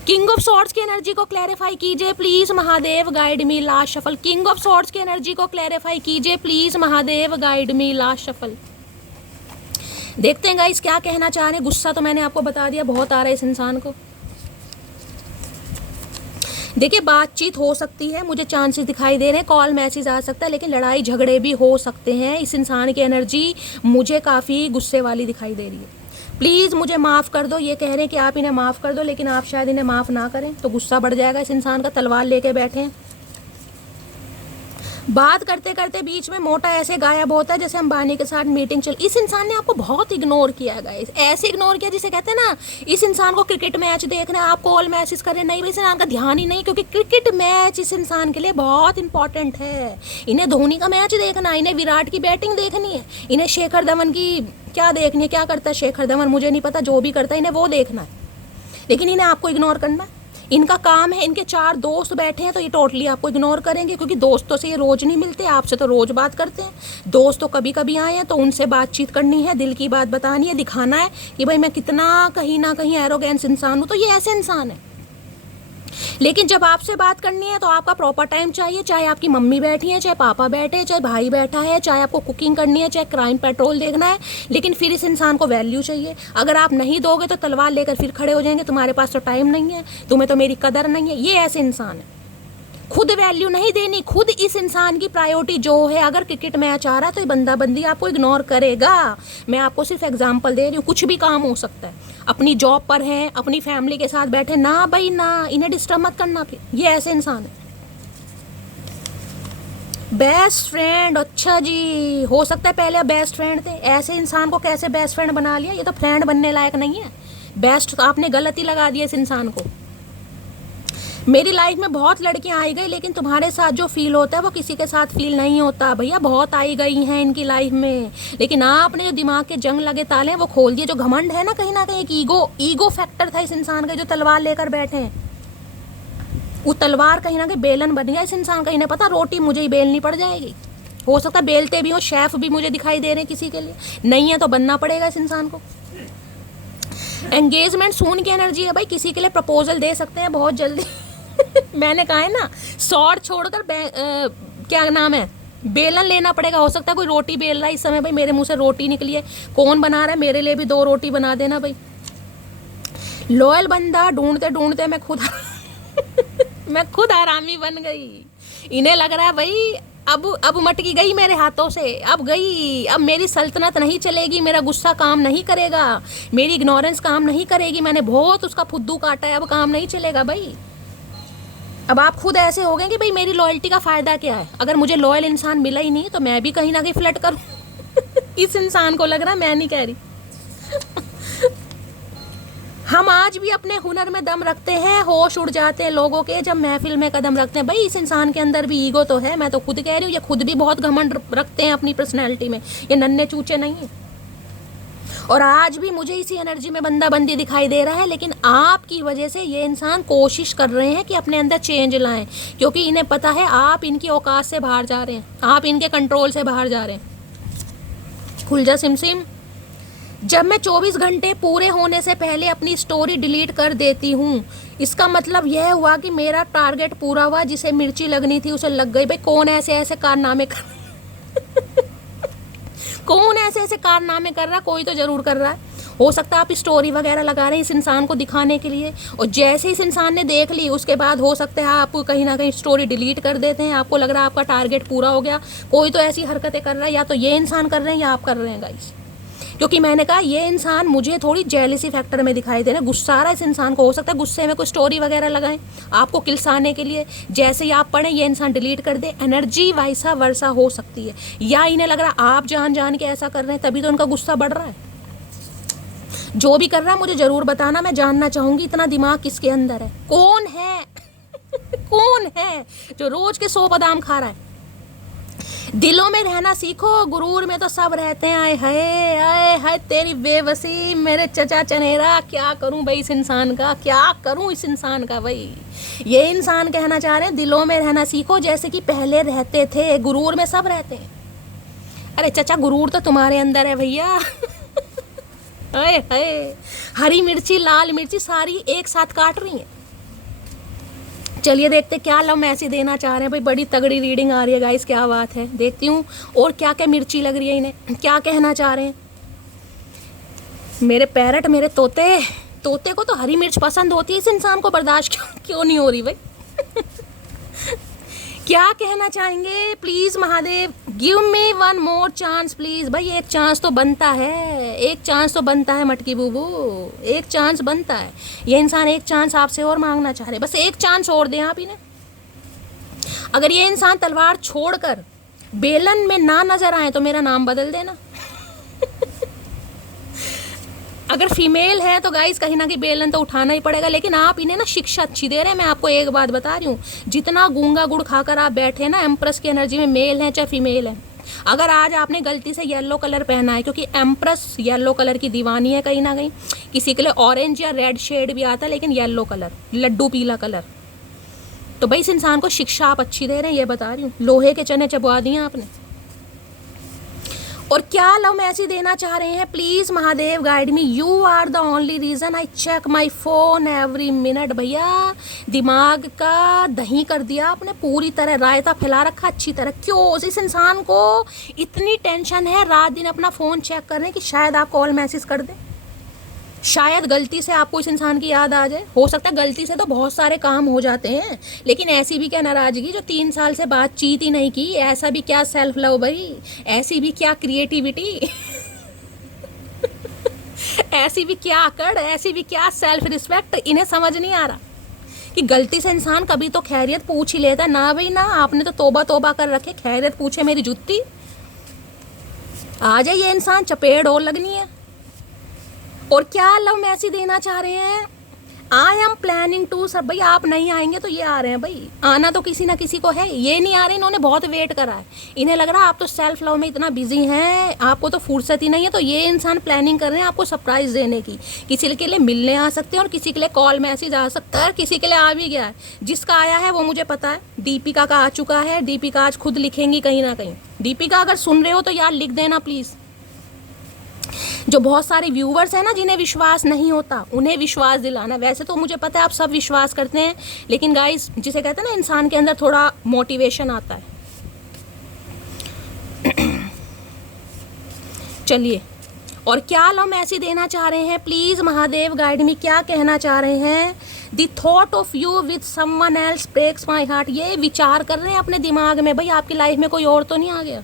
किंग ऑफ सॉर्ड्स की एनर्जी को क्लैरिफाई कीजिए please Mahadev, guide me last shuffle. King of swords की एनर्जी को क्लैरिफाई कीजिए please Mahadev, guide me last shuffle. देखते हैं गाइस क्या कहना चाह रहे हैं। गुस्सा तो मैंने आपको बता दिया बहुत आ रहा है इस इंसान को। देखिए बातचीत हो सकती है, मुझे चांसेस दिखाई दे रहे हैं, कॉल मैसेज आ सकता है, लेकिन लड़ाई झगड़े भी हो सकते हैं। इस इंसान की एनर्जी मुझे काफ़ी गुस्से वाली दिखाई दे रही है। प्लीज़ मुझे माफ़ कर दो, ये कह रहे हैं कि आप इन्हें माफ़ कर दो, लेकिन आप शायद इन्हें माफ़ ना करें तो गुस्सा बढ़ जाएगा इस इंसान का। तलवार लेके बैठे हैं, बात करते करते बीच में मोटा ऐसे गायब होता है जैसे अंबानी के साथ मीटिंग चल। इस इंसान ने आपको बहुत इग्नोर किया है गाइस, ऐसे इग्नोर किया जिसे कहते हैं ना इस इंसान को क्रिकेट मैच देखना है, आप कॉल मैसेज करें, नहीं भाई इस इंसान का ध्यान ही नहीं, क्योंकि क्रिकेट मैच इस इंसान के लिए बहुत इंपॉर्टेंट है। इन्हें धोनी का मैच देखना है, इन्हें विराट की बैटिंग देखनी है, इन्हें शेखर धवन की क्या देखनी है, क्या करता है शेखर धवन मुझे नहीं पता, जो भी करता है इन्हें वो देखना है, लेकिन इन्हें आपको इग्नोर करना है। इनका काम है, इनके 4 दोस्त बैठे हैं तो ये टोटली आपको इग्नोर करेंगे, क्योंकि दोस्तों से ये रोज नहीं मिलते, आपसे तो रोज बात करते हैं। दोस्त तो कभी कभी आए हैं तो उनसे बातचीत करनी है, दिल की बात बतानी है, दिखाना है कि भाई मैं कितना कहीं ना कहीं एरोगेंस इंसान हूँ, तो ये ऐसे इंसान है। लेकिन जब आपसे बात करनी है तो आपका प्रॉपर टाइम चाहिए, चाहे आपकी मम्मी बैठी है, चाहे पापा बैठे हैं, चाहे भाई बैठा है, चाहे आपको कुकिंग करनी है, चाहे क्राइम पेट्रोल देखना है, लेकिन फिर इस इंसान को वैल्यू चाहिए। अगर आप नहीं दोगे तो तलवार लेकर फिर खड़े हो जाएंगे, तुम्हारे पास तो टाइम नहीं है, तुम्हें तो मेरी कदर नहीं है। ये ऐसे इंसान है, खुद वैल्यू नहीं देनी, खुद इस इंसान की प्रायोरिटी जो है, अगर क्रिकेट मैच आ रहा है तो ये बंदा बंदी आपको इग्नोर करेगा। मैं आपको सिर्फ एग्जांपल दे रही हूँ, कुछ भी काम हो सकता है, अपनी जॉब पर हैं, अपनी फैमिली के साथ बैठे, ना भाई ना, इन्हें डिस्टर्ब मत करना। फिर ये ऐसे इंसान है। बेस्ट फ्रेंड, अच्छा जी, हो सकता है पहले आप बेस्ट फ्रेंड थे, ऐसे इंसान को कैसे बेस्ट फ्रेंड बना लिया, ये तो फ्रेंड बनने लायक नहीं है। बेस्ट तो आपने गलत ही लगा दिया इस इंसान को। मेरी लाइफ में बहुत लड़कियां आई गई, लेकिन तुम्हारे साथ जो फील होता है वो किसी के साथ फील नहीं होता भैया। बहुत आई गई हैं इनकी लाइफ में, लेकिन आपने जो दिमाग के जंग लगे ताले हैं वो खोल दिए। जो घमंड है ना, कहीं ना कहीं एक ईगो फैक्टर था इस इंसान का, जो तलवार लेकर बैठे हैं, वो तलवार कहीं ना कहीं बेलन बन गया इस इंसान का। इन्हें पता रोटी मुझे ही बेलनी पड़ जाएगी, हो सकता है बेलते भी हो, शेफ भी मुझे दिखाई दे रहे हैं किसी के लिए, नहीं है तो बनना पड़ेगा इस इंसान को। एंगेजमेंट सून की एनर्जी है भाई, किसी के लिए प्रपोजल दे सकते हैं बहुत जल्दी। मैंने कहा है ना, सॉर्ड छोड़कर क्या नाम है, बेलन लेना पड़ेगा। हो सकता है कोई रोटी बेल रहा है इस समय, भाई मेरे मुंह से रोटी निकली है, कौन बना रहा है, मेरे लिए भी 2 रोटी बना देना भाई। लॉयल बंदा ढूंढते ढूंढते मैं खुद हरामी बन गई। इन्हें लग रहा है भाई अब मटकी गई मेरे हाथों से, अब गई, अब मेरी सल्तनत नहीं चलेगी, मेरा गुस्सा काम नहीं करेगा, मेरी इग्नोरेंस काम नहीं करेगी, मैंने बहुत उसका फुद्दू काटा है, अब काम नहीं चलेगा भाई। अब आप खुद ऐसे हो गए कि भाई मेरी लॉयल्टी का फ़ायदा क्या है, अगर मुझे लॉयल इंसान मिला ही नहीं तो मैं भी कहीं ना कहीं फ्लर्ट करूँ। इस इंसान को लग रहा है, मैं नहीं कह रही। हम आज भी अपने हुनर में दम रखते हैं, होश उड़ जाते हैं लोगों के जब महफिल में कदम रखते हैं। भाई इस इंसान के अंदर भी ईगो तो है, मैं तो खुद कह रही हूँ, ये खुद भी बहुत घमंड रखते हैं अपनी पर्सनैलिटी में, ये नन्हे चूचे नहीं है। और आज भी मुझे इसी एनर्जी में बंदा बंदी दिखाई दे रहा है, लेकिन आपकी वजह से ये इंसान कोशिश कर रहे हैं कि अपने अंदर चेंज लाएं, क्योंकि इन्हें पता है आप इनकी औकात से बाहर जा रहे हैं, आप इनके कंट्रोल से बाहर जा रहे हैं। खुल जा सिमसिम। जब मैं 24 घंटे पूरे होने से पहले अपनी स्टोरी डिलीट कर देती हूँ, इसका मतलब यह हुआ कि मेरा टारगेट पूरा हुआ, जिसे मिर्ची लगनी थी उसे लग गई। भाई कौन ऐसे ऐसे कारनामे कर कौन ऐसे ऐसे कारनामे कर रहा, कोई तो जरूर कर रहा है। हो सकता है आप स्टोरी वगैरह लगा रहे हैं इस इंसान को दिखाने के लिए, और जैसे इस इंसान ने देख ली उसके बाद हो सकता है आप कहीं ना कहीं स्टोरी डिलीट कर देते हैं, आपको लग रहा है आपका टारगेट पूरा हो गया। कोई तो ऐसी हरकतें कर रहा है, या तो ये इंसान कर रहे हैं या आप कर रहे हैं गाइस। क्योंकि मैंने कहा ये इंसान मुझे थोड़ी जेलसी फैक्टर में दिखाई दे रहा है, गुस्सा आ रहा है इस इंसान को, हो सकता है गुस्से में कोई स्टोरी वगैरह लगाएं आपको किलसाने के लिए, जैसे ही आप पढ़ें ये इंसान डिलीट कर दे, एनर्जी वैसा वर्षा हो सकती है। या इन्हें लग रहा है आप जान जान के ऐसा कर रहे हैं तभी तो उनका गुस्सा बढ़ रहा है। जो भी कर रहा है मुझे जरूर बताना, मैं जानना चाहूंगी इतना दिमाग किसके अंदर है, कौन है कौन है जो रोज के 100 बादाम खा रहा है। दिलों में रहना सीखो, गुरूर में तो सब रहते हैं। आए हाय तेरी बेबसी मेरे चचा चनेरा, क्या करूं भाई इस इंसान का, क्या करूं इस इंसान का भाई। ये इंसान कहना चाह रहे हैं दिलों में रहना सीखो जैसे कि पहले रहते थे, गुरूर में सब रहते हैं। अरे चचा गुरूर तो तुम्हारे अंदर है भैया हाय हाय, हरी मिर्ची लाल मिर्ची सारी एक साथ काट रही हैं। चलिए देखते क्या लव मैसेज देना चाह रहे हैं भाई, बड़ी तगड़ी रीडिंग आ रही है गाइस, क्या बात है, देखती हूँ और क्या क्या मिर्ची लग रही है इन्हें, क्या कहना चाह रहे हैं। मेरे पैरट मेरे तोते, तोते को तो हरी मिर्च पसंद होती है, इस इंसान को बर्दाश्त क्यों नहीं हो रही भाई क्या कहना चाहेंगे please Mahadev, give me one more chance please. भाई एक चांस तो बनता है, एक चांस तो बनता है मटकी बूबू, एक चांस बनता है। ये इंसान एक चांस आपसे और मांगना चाह रहे, बस एक चांस और दें आप इन्हें। अगर ये इंसान तलवार छोड़कर बेलन में ना नजर आए तो मेरा नाम बदल देना अगर फीमेल है तो गाइस कहीं ना कहीं बेलन तो उठाना ही पड़ेगा, लेकिन आप इन्हें ना शिक्षा अच्छी दे रहे हैं। मैं आपको एक बात बता रही हूँ, जितना गूंगा गुड़ खाकर आप बैठे ना एम्प्रेस की एनर्जी में, मेल है चाहे फीमेल है, अगर आज आपने गलती से येलो कलर पहना है, क्योंकि एम्प्रेस येलो कलर की दीवानी है कहीं ना कहीं, किसी के लिए ऑरेंज या रेड शेड भी आता है लेकिन येलो कलर, लड्डू पीला कलर, तो भाई इस इंसान को शिक्षा आप अच्छी दे रहे हैं, ये बता रही हूँ। लोहे के चने चबवा दिए आपने। और क्या लव मैसेज देना चाह रहे हैं please Mahadev guide me, you are the only reason I check my phone every minute. भैया दिमाग का दही कर दिया आपने, पूरी तरह रायता फैला रखा अच्छी तरह। क्यों इस इंसान को इतनी टेंशन है, रात दिन अपना फोन चेक कर रहे हैं कि शायद आप कॉल मैसेज कर दें, शायद गलती से आपको इस इंसान की याद आ जाए। हो सकता है गलती से तो बहुत सारे काम हो जाते हैं, लेकिन ऐसी भी क्या नाराजगी जो 3 साल से बातचीत ही नहीं की, ऐसा भी क्या सेल्फ लव भाई, ऐसी भी क्या क्रिएटिविटी ऐसी भी क्या अकड़, ऐसी भी क्या सेल्फ रिस्पेक्ट। इन्हें समझ नहीं आ रहा कि गलती से इंसान कभी तो खैरियत पूछ ही लेता ना भाई ना, आपने तो तोबा तोबा कर रखे, खैरियत पूछे मेरी जुत्ती। आ जाए ये इंसान, चपेट और लगनी है। और क्या लव मैसेज देना चाह रहे हैं, I am planning to sir. भाई आप नहीं आएंगे तो ये आ रहे हैं, भाई आना तो किसी ना किसी को है, ये नहीं आ रहे, इन्होंने बहुत वेट करा है। इन्हें लग रहा है आप तो सेल्फ लव में इतना बिजी हैं, आपको तो फुर्सत ही नहीं है, तो ये इंसान प्लानिंग कर रहे हैं आपको सरप्राइज देने की। किसी के लिए मिलने आ सकते हैं और किसी के लिए कॉल मैसेज आ सकता है, और किसी के लिए आ भी गया है। जिसका आया है वो मुझे पता है, दीपिका का आ चुका है, दीपिका आज खुद लिखेंगी कहीं ना कहीं। दीपिका अगर सुन रहे हो तो यार लिख देना प्लीज़। जो बहुत सारे व्यूवर्स हैं ना जिन्हें विश्वास नहीं होता, उन्हें विश्वास दिलाना। वैसे तो मुझे पता है आप सब विश्वास करते हैं, लेकिन गाइस जिसे कहते हैं ना इंसान के अंदर थोड़ा मोटिवेशन आता है। चलिए, और क्या लव मैसेज देना चाह रहे हैं प्लीज महादेव गाइड मी, क्या कहना चाह रहे हैं। The thought of you with someone else breaks my heart. ये विचार कर रहे हैं अपने दिमाग में, भाई आपकी लाइफ में कोई और तो नहीं आ गया,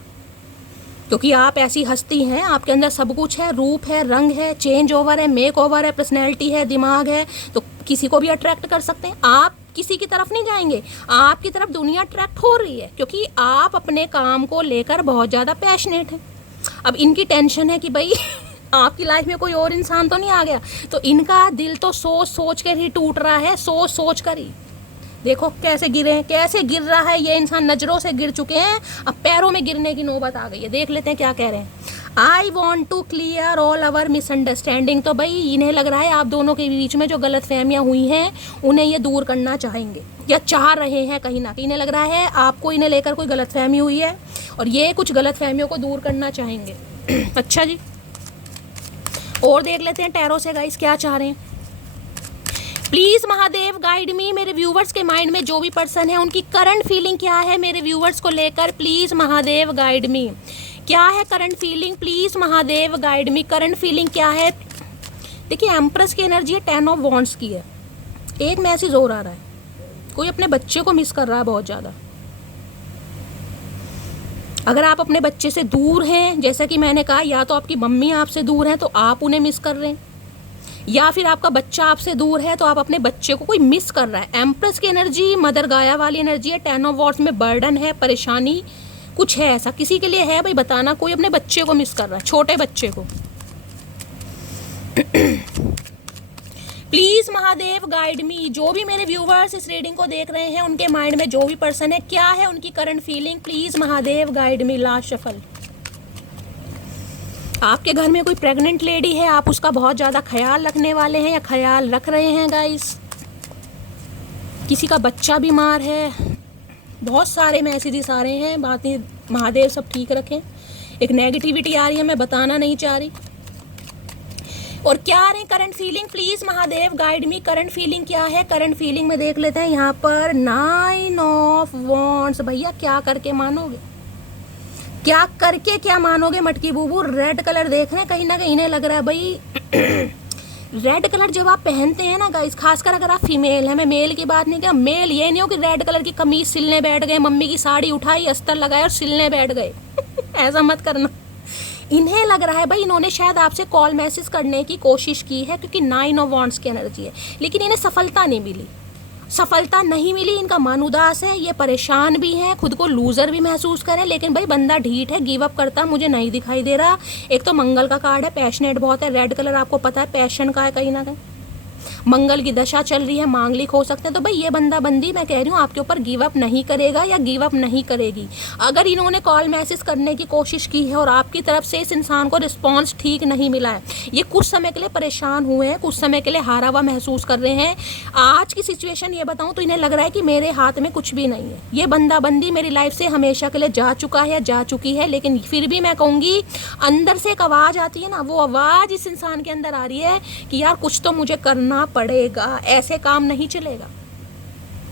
क्योंकि आप ऐसी हस्ती हैं, आपके अंदर सब कुछ है, रूप है, रंग है, चेंज ओवर है, मेक ओवर है, पर्सनैलिटी है, दिमाग है, तो किसी को भी अट्रैक्ट कर सकते हैं। आप किसी की तरफ नहीं जाएंगे, आपकी तरफ दुनिया अट्रैक्ट हो रही है, क्योंकि आप अपने काम को लेकर बहुत ज़्यादा पैशनेट हैं। अब इनकी टेंशन है कि भाई आपकी लाइफ में कोई और इंसान तो नहीं आ गया, तो इनका दिल तो सोच सोच कर ही टूट रहा है, सोच सोच कर ही। देखो कैसे गिरे हैं, कैसे गिर रहा है ये इंसान, नज़रों से गिर चुके हैं, अब पैरों में गिरने की नौबत आ गई है। देख लेते हैं क्या कह रहे हैं। I want to clear all our misunderstanding. तो भाई इन्हें लग रहा है आप दोनों के बीच में जो गलत फहमियाँ हुई हैं उन्हें ये दूर करना चाहेंगे या चाह रहे हैं कहीं ना कहीं। इन्हें लग रहा है आपको इन्हें लेकर कोई गलत फहमी हुई है और ये कुछ गलत फहमियों को दूर करना चाहेंगे। अच्छा जी, और देख लेते हैं टैरो से गाइस क्या चाह रहे हैं। प्लीज़ महादेव गाइड मी, मेरे व्यूवर्स के माइंड में जो भी पर्सन है उनकी करंट फीलिंग क्या है मेरे व्यूवर्स को लेकर। प्लीज़ महादेव गाइड मी, क्या है current feeling, please Mahadev guide me, current feeling क्या है। देखिए एम्प्रेस की एनर्जी है, 10 ऑफ वॉन्ड्स की है। एक मैसेज और आ रहा है, कोई अपने बच्चे को मिस कर रहा है बहुत ज़्यादा। अगर आप अपने बच्चे से दूर हैं, जैसा कि मैंने कहा, या तो आपकी मम्मी आपसे दूर हैं तो आप उन्हें मिस कर रहे हैं, या फिर आपका बच्चा आपसे दूर है तो आप अपने बच्चे को कोई मिस कर रहा है। एम्प्रेस की एनर्जी मदर गाया वाली एनर्जी है। 10 ऑफ वॉर्ड्स में बर्डन है, परेशानी कुछ है, ऐसा किसी के लिए है भाई बताना। कोई अपने बच्चे को मिस कर रहा है, छोटे बच्चे को। प्लीज महादेव गाइड मी। जो भी मेरे व्यूवर्स इस रीडिंग को देख रहे हैं, उनके माइंड में जो भी पर्सन है, क्या है उनकी current feeling, please Mahadev guide me. Last shuffle. आपके घर में कोई प्रेग्नेंट लेडी है, आप उसका बहुत ज़्यादा ख्याल रखने वाले हैं या ख्याल रख रहे हैं गाइस। किसी का बच्चा बीमार है, बहुत सारे मैसेजेस आ रहे हैं। बातें महादेव सब ठीक रखें। एक नेगेटिविटी आ रही है, मैं बताना नहीं चाह रही। और क्या आ रहे हैं current feeling, please Mahadev guide me. Current feeling क्या है, करंट फीलिंग में देख लेते हैं। यहाँ पर 9 ऑफ वॉन्ड्स। भैया क्या करके मानोगे, क्या करके क्या मानोगे मटकी बूबू। रेड कलर देख रहे हैं, कहीं ना कहीं इन्हें लग रहा है भाई रेड कलर जब आप पहनते हैं ना गाइस, खासकर अगर आप फीमेल हैं, मैं मेल की बात नहीं कर, मेल ये नहीं हो कि रेड कलर की कमीज सिलने बैठ गए, मम्मी की साड़ी उठाई, अस्तर लगाए और सिलने बैठ गए ऐसा मत करना। इन्हें लग रहा है भाई इन्होंने शायद आपसे कॉल मैसेज करने की कोशिश की है, क्योंकि 9 ऑफ वॉन्ड्स की एनर्जी है, लेकिन इन्हें सफलता नहीं मिली। सफलता नहीं मिली, इनका मन उदास है, ये परेशान भी हैं, खुद को लूजर भी महसूस करें। लेकिन भाई बंदा ढीठ है, गिव अप करता मुझे नहीं दिखाई दे रहा। एक तो मंगल का कार्ड है, पैशनेट बहुत है। रेड कलर आपको पता है पैशन का है, कहीं ना कहीं मंगल की दशा चल रही है, मांगलिक हो सकते हैं। तो भाई ये बंदा बंदी मैं कह रही हूँ आपके ऊपर गिव अप नहीं करेगा या गिव अप नहीं करेगी। अगर इन्होंने कॉल मैसेज करने की कोशिश की है और आपकी तरफ से इस इंसान को रिस्पॉन्स ठीक नहीं मिला है, ये कुछ समय के लिए परेशान हुए हैं, कुछ समय के लिए हारा हुआ महसूस कर रहे हैं। आज की सिचुएशन ये बताऊँ तो इन्हें लग रहा है कि मेरे हाथ में कुछ भी नहीं है, ये बंदा बंदी मेरी लाइफ से हमेशा के लिए जा चुका है या जा चुकी है। लेकिन फिर भी मैं कहूँगी अंदर से एक आवाज़ आती है ना, वो आवाज़ इस इंसान के अंदर आ रही है कि यार कुछ तो मुझे करना पड़ेगा, ऐसे काम नहीं चलेगा,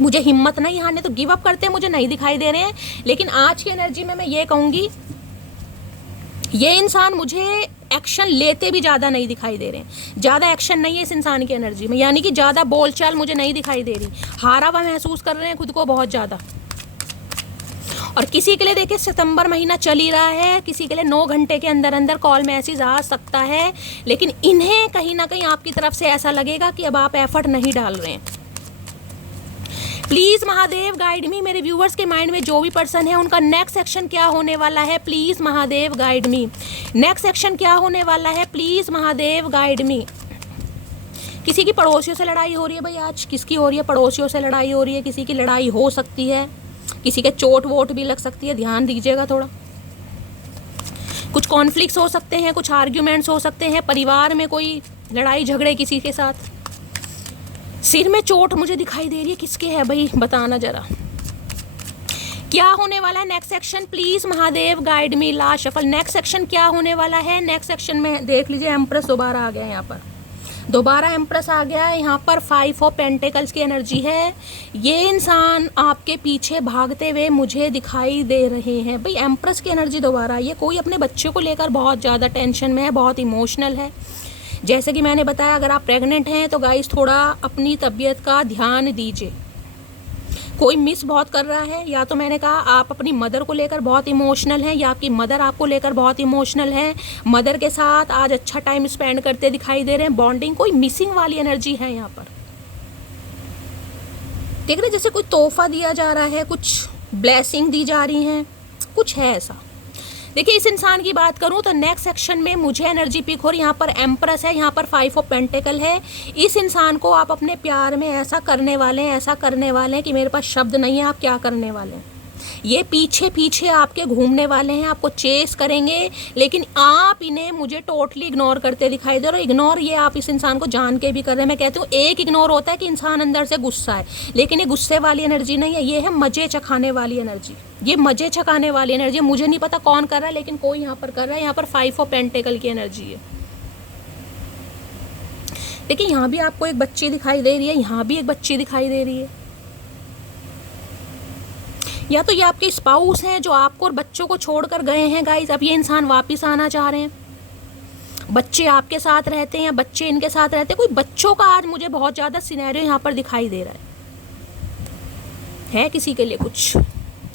मुझे हिम्मत नहीं हारने। तो गिव अप करते मुझे नहीं दिखाई दे रहे हैं। लेकिन आज की एनर्जी में मैं ये कहूंगी ये इंसान मुझे एक्शन लेते भी ज़्यादा नहीं दिखाई दे रहे हैं। ज़्यादा एक्शन नहीं है इस इंसान की एनर्जी में, यानी कि ज़्यादा बोलचाल मुझे नहीं दिखाई दे रही। हारा हुआ महसूस कर रहे हैं खुद को बहुत ज़्यादा। और किसी के लिए देखिए सितंबर महीना चल ही रहा है, किसी के लिए 9 घंटे के अंदर अंदर कॉल मैसेज आ सकता है। लेकिन इन्हें कहीं ना कहीं आपकी तरफ से ऐसा लगेगा कि अब आप एफर्ट नहीं डाल रहे हैं। प्लीज महादेव गाइड मी। मेरे व्यूवर्स के माइंड में जो भी पर्सन है उनका नेक्स्ट एक्शन क्या होने वाला है, please Mahadev guide me. Next action क्या होने वाला है, प्लीज महादेव गाइड मी। किसी की पड़ोसियों से लड़ाई हो रही है भाई आज, किसकी हो रही है, पड़ोसियों से लड़ाई हो रही है, किसी की लड़ाई हो सकती है, किसी के चोट वोट भी लग सकती है, ध्यान दीजिएगा थोड़ा। कुछ कॉन्फ्लिक्ट्स हो सकते हैं, कुछ आर्ग्यूमेंट्स हो सकते हैं, परिवार में कोई लड़ाई झगड़े किसी के साथ। सिर में चोट मुझे दिखाई दे रही है, किसके है भाई बताना जरा। क्या होने वाला है next section, please Mahadev guide me. Last shuffle. Next section क्या होने वाला है, नेक्स्ट सेक्शन में देख लीजिए एम्प्रेस दोबारा आ गया है, यहाँ पर दोबारा एम्प्रेस आ गया है। यहाँ पर 5 ऑफ पेंटिकल्स की एनर्जी है। ये इंसान आपके पीछे भागते हुए मुझे दिखाई दे रहे हैं। भाई एम्प्रेस की एनर्जी दोबारा, ये कोई अपने बच्चे को लेकर बहुत ज़्यादा टेंशन में है, बहुत इमोशनल है। जैसे कि मैंने बताया अगर आप प्रेग्नेंट हैं तो गाइस थोड़ा अपनी तबीयत का ध्यान दीजिए। कोई मिस बहुत कर रहा है, या तो मैंने कहा आप अपनी मदर को लेकर बहुत इमोशनल हैं, या आपकी मदर आपको लेकर बहुत इमोशनल है। मदर के साथ आज अच्छा टाइम स्पेंड करते दिखाई दे रहे हैं। बॉन्डिंग कोई मिसिंग वाली एनर्जी है यहाँ पर, देख रहे जैसे कोई तोहफा दिया जा रहा है, कुछ ब्लेसिंग दी जा रही हैं, कुछ है ऐसा। देखिए इस इंसान की बात करूं तो नेक्स्ट सेक्शन में मुझे एनर्जी पिक हो रही है। यहाँ पर एम्प्रेस है, यहाँ पर 5 ऑफ पेंटिकल है। इस इंसान को आप अपने प्यार में ऐसा करने वाले हैं, ऐसा करने वाले हैं कि मेरे पास शब्द नहीं है। आप क्या करने वाले हैं, ये पीछे पीछे आपके घूमने वाले हैं, आपको चेस करेंगे। लेकिन आप इन्हें मुझे टोटली इग्नोर करते दिखाई दे रहे हो। इग्नोर ये आप इस इंसान को जान के भी कर रहे हैं। मैं कहती हूँ एक इग्नोर होता है कि इंसान अंदर से गुस्सा है, लेकिन ये गुस्से वाली एनर्जी नहीं है, ये है मजे चखाने वाली एनर्जी। ये मजे चखाने वाली एनर्जी, मुझे नहीं पता कौन कर रहा है लेकिन कोई यहाँ पर कर रहा है। यहाँ पर 5 ऑफ पेंटिकल की एनर्जी है। देखिए यहाँ भी आपको एक बच्ची दिखाई दे रही है, यहाँ भी एक बच्ची दिखाई दे रही है। या तो ये आपके स्पाउस हैं जो आपको और बच्चों को छोड़कर गए हैं गाइस। अब ये इंसान वापस आना चाह रहे हैं, बच्चे आपके साथ रहते हैं या बच्चे इनके साथ रहते हैं। कोई बच्चों का आज मुझे बहुत ज़्यादा सिनेरियो यहाँ पर दिखाई दे रहा है किसी के लिए कुछ।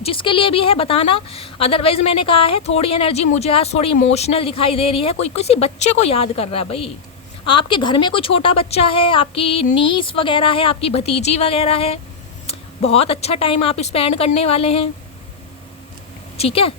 जिसके लिए भी है बताना। अदरवाइज मैंने कहा है थोड़ी एनर्जी मुझे आज थोड़ी इमोशनल दिखाई दे रही है, कोई किसी बच्चे को याद कर रहा है। भाई आपके घर में कोई छोटा बच्चा है, आपकी नीस वगैरह है, आपकी भतीजी वगैरह है, बहुत अच्छा टाइम आप स्पेंड करने वाले हैं, ठीक है।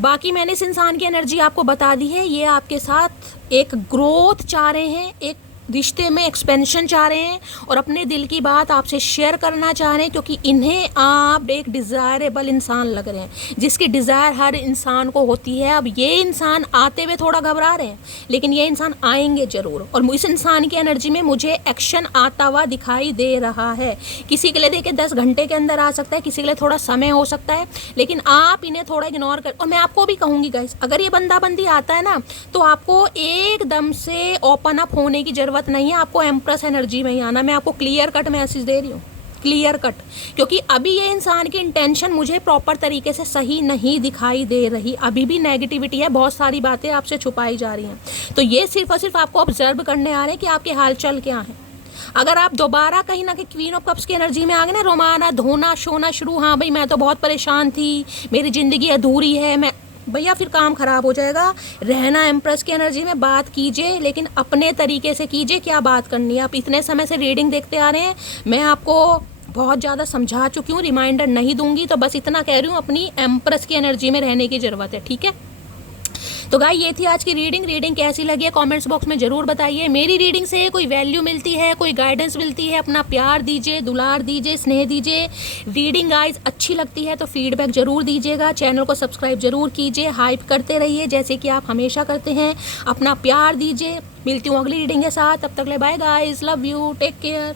बाकी मैंने इस इंसान की एनर्जी आपको बता दी है। ये आपके साथ एक ग्रोथ चाह रहे हैं, एक रिश्ते में एक्सपेंशन चाह रहे हैं और अपने दिल की बात आपसे शेयर करना चाह रहे हैं, क्योंकि इन्हें आप एक डिज़ायरेबल इंसान लग रहे हैं, जिसकी डिज़ायर हर इंसान को होती है। अब ये इंसान आते हुए थोड़ा घबरा रहे हैं, लेकिन ये इंसान आएंगे ज़रूर। और इस इंसान की एनर्जी में मुझे एक्शन आता हुआ दिखाई दे रहा है। किसी के लिए देखिए 10 घंटे के अंदर आ सकता है, किसी के लिए थोड़ा समय हो सकता है, लेकिन आप इन्हें थोड़ा इग्नोर कर। और मैं आपको भी कहूँगी गाइस, अगर ये बंदा बंदी आता है ना, तो आपको एकदम से ओपन अप होने की ज़रूरत नहीं है, आपको एम्प्रेस एनर्जी में ही आना। मैं आपको क्लियर कट मैसेज दे रही हूँ, क्लियर कट, क्योंकि अभी ये इंसान की इंटेंशन मुझे प्रॉपर तरीके से सही नहीं दिखाई दे रही। अभी भी नेगेटिविटी है, बहुत सारी बातें आपसे छुपाई जा रही हैं। तो ये सिर्फ और सिर्फ आपको ऑब्जर्व करने आ रहे हैं कि आपके हाल चल क्या है। अगर आप दोबारा कहीं ना कहीं क्वीन ऑफ कप्स की एनर्जी में आ गए ना, रोमाना धोना शोना शुरू, हाँ भाई मैं तो बहुत परेशान थी, मेरी ज़िंदगी अधूरी है, मैं भैया फिर काम ख़राब हो जाएगा। रहना एम्प्रेस की एनर्जी में, बात कीजिए लेकिन अपने तरीके से कीजिए। क्या बात करनी है, आप इतने समय से रीडिंग देखते आ रहे हैं, मैं आपको बहुत ज़्यादा समझा चुकी हूँ, रिमाइंडर नहीं दूंगी। तो बस इतना कह रही हूँ, अपनी एम्प्रेस की एनर्जी में रहने की ज़रूरत है, ठीक है। तो गाइस ये थी आज की रीडिंग कैसी लगी है कमेंट्स बॉक्स में ज़रूर बताइए। मेरी रीडिंग से कोई वैल्यू मिलती है, कोई गाइडेंस मिलती है, अपना प्यार दीजिए, दुलार दीजिए, स्नेह दीजिए। रीडिंग गाइस अच्छी लगती है तो फीडबैक ज़रूर दीजिएगा, चैनल को सब्सक्राइब ज़रूर कीजिए, हाइप करते रहिए जैसे कि आप हमेशा करते हैं, अपना प्यार दीजिए। मिलती हूँ अगली रीडिंग के साथ, तब तक ले bye guys, love you, take care.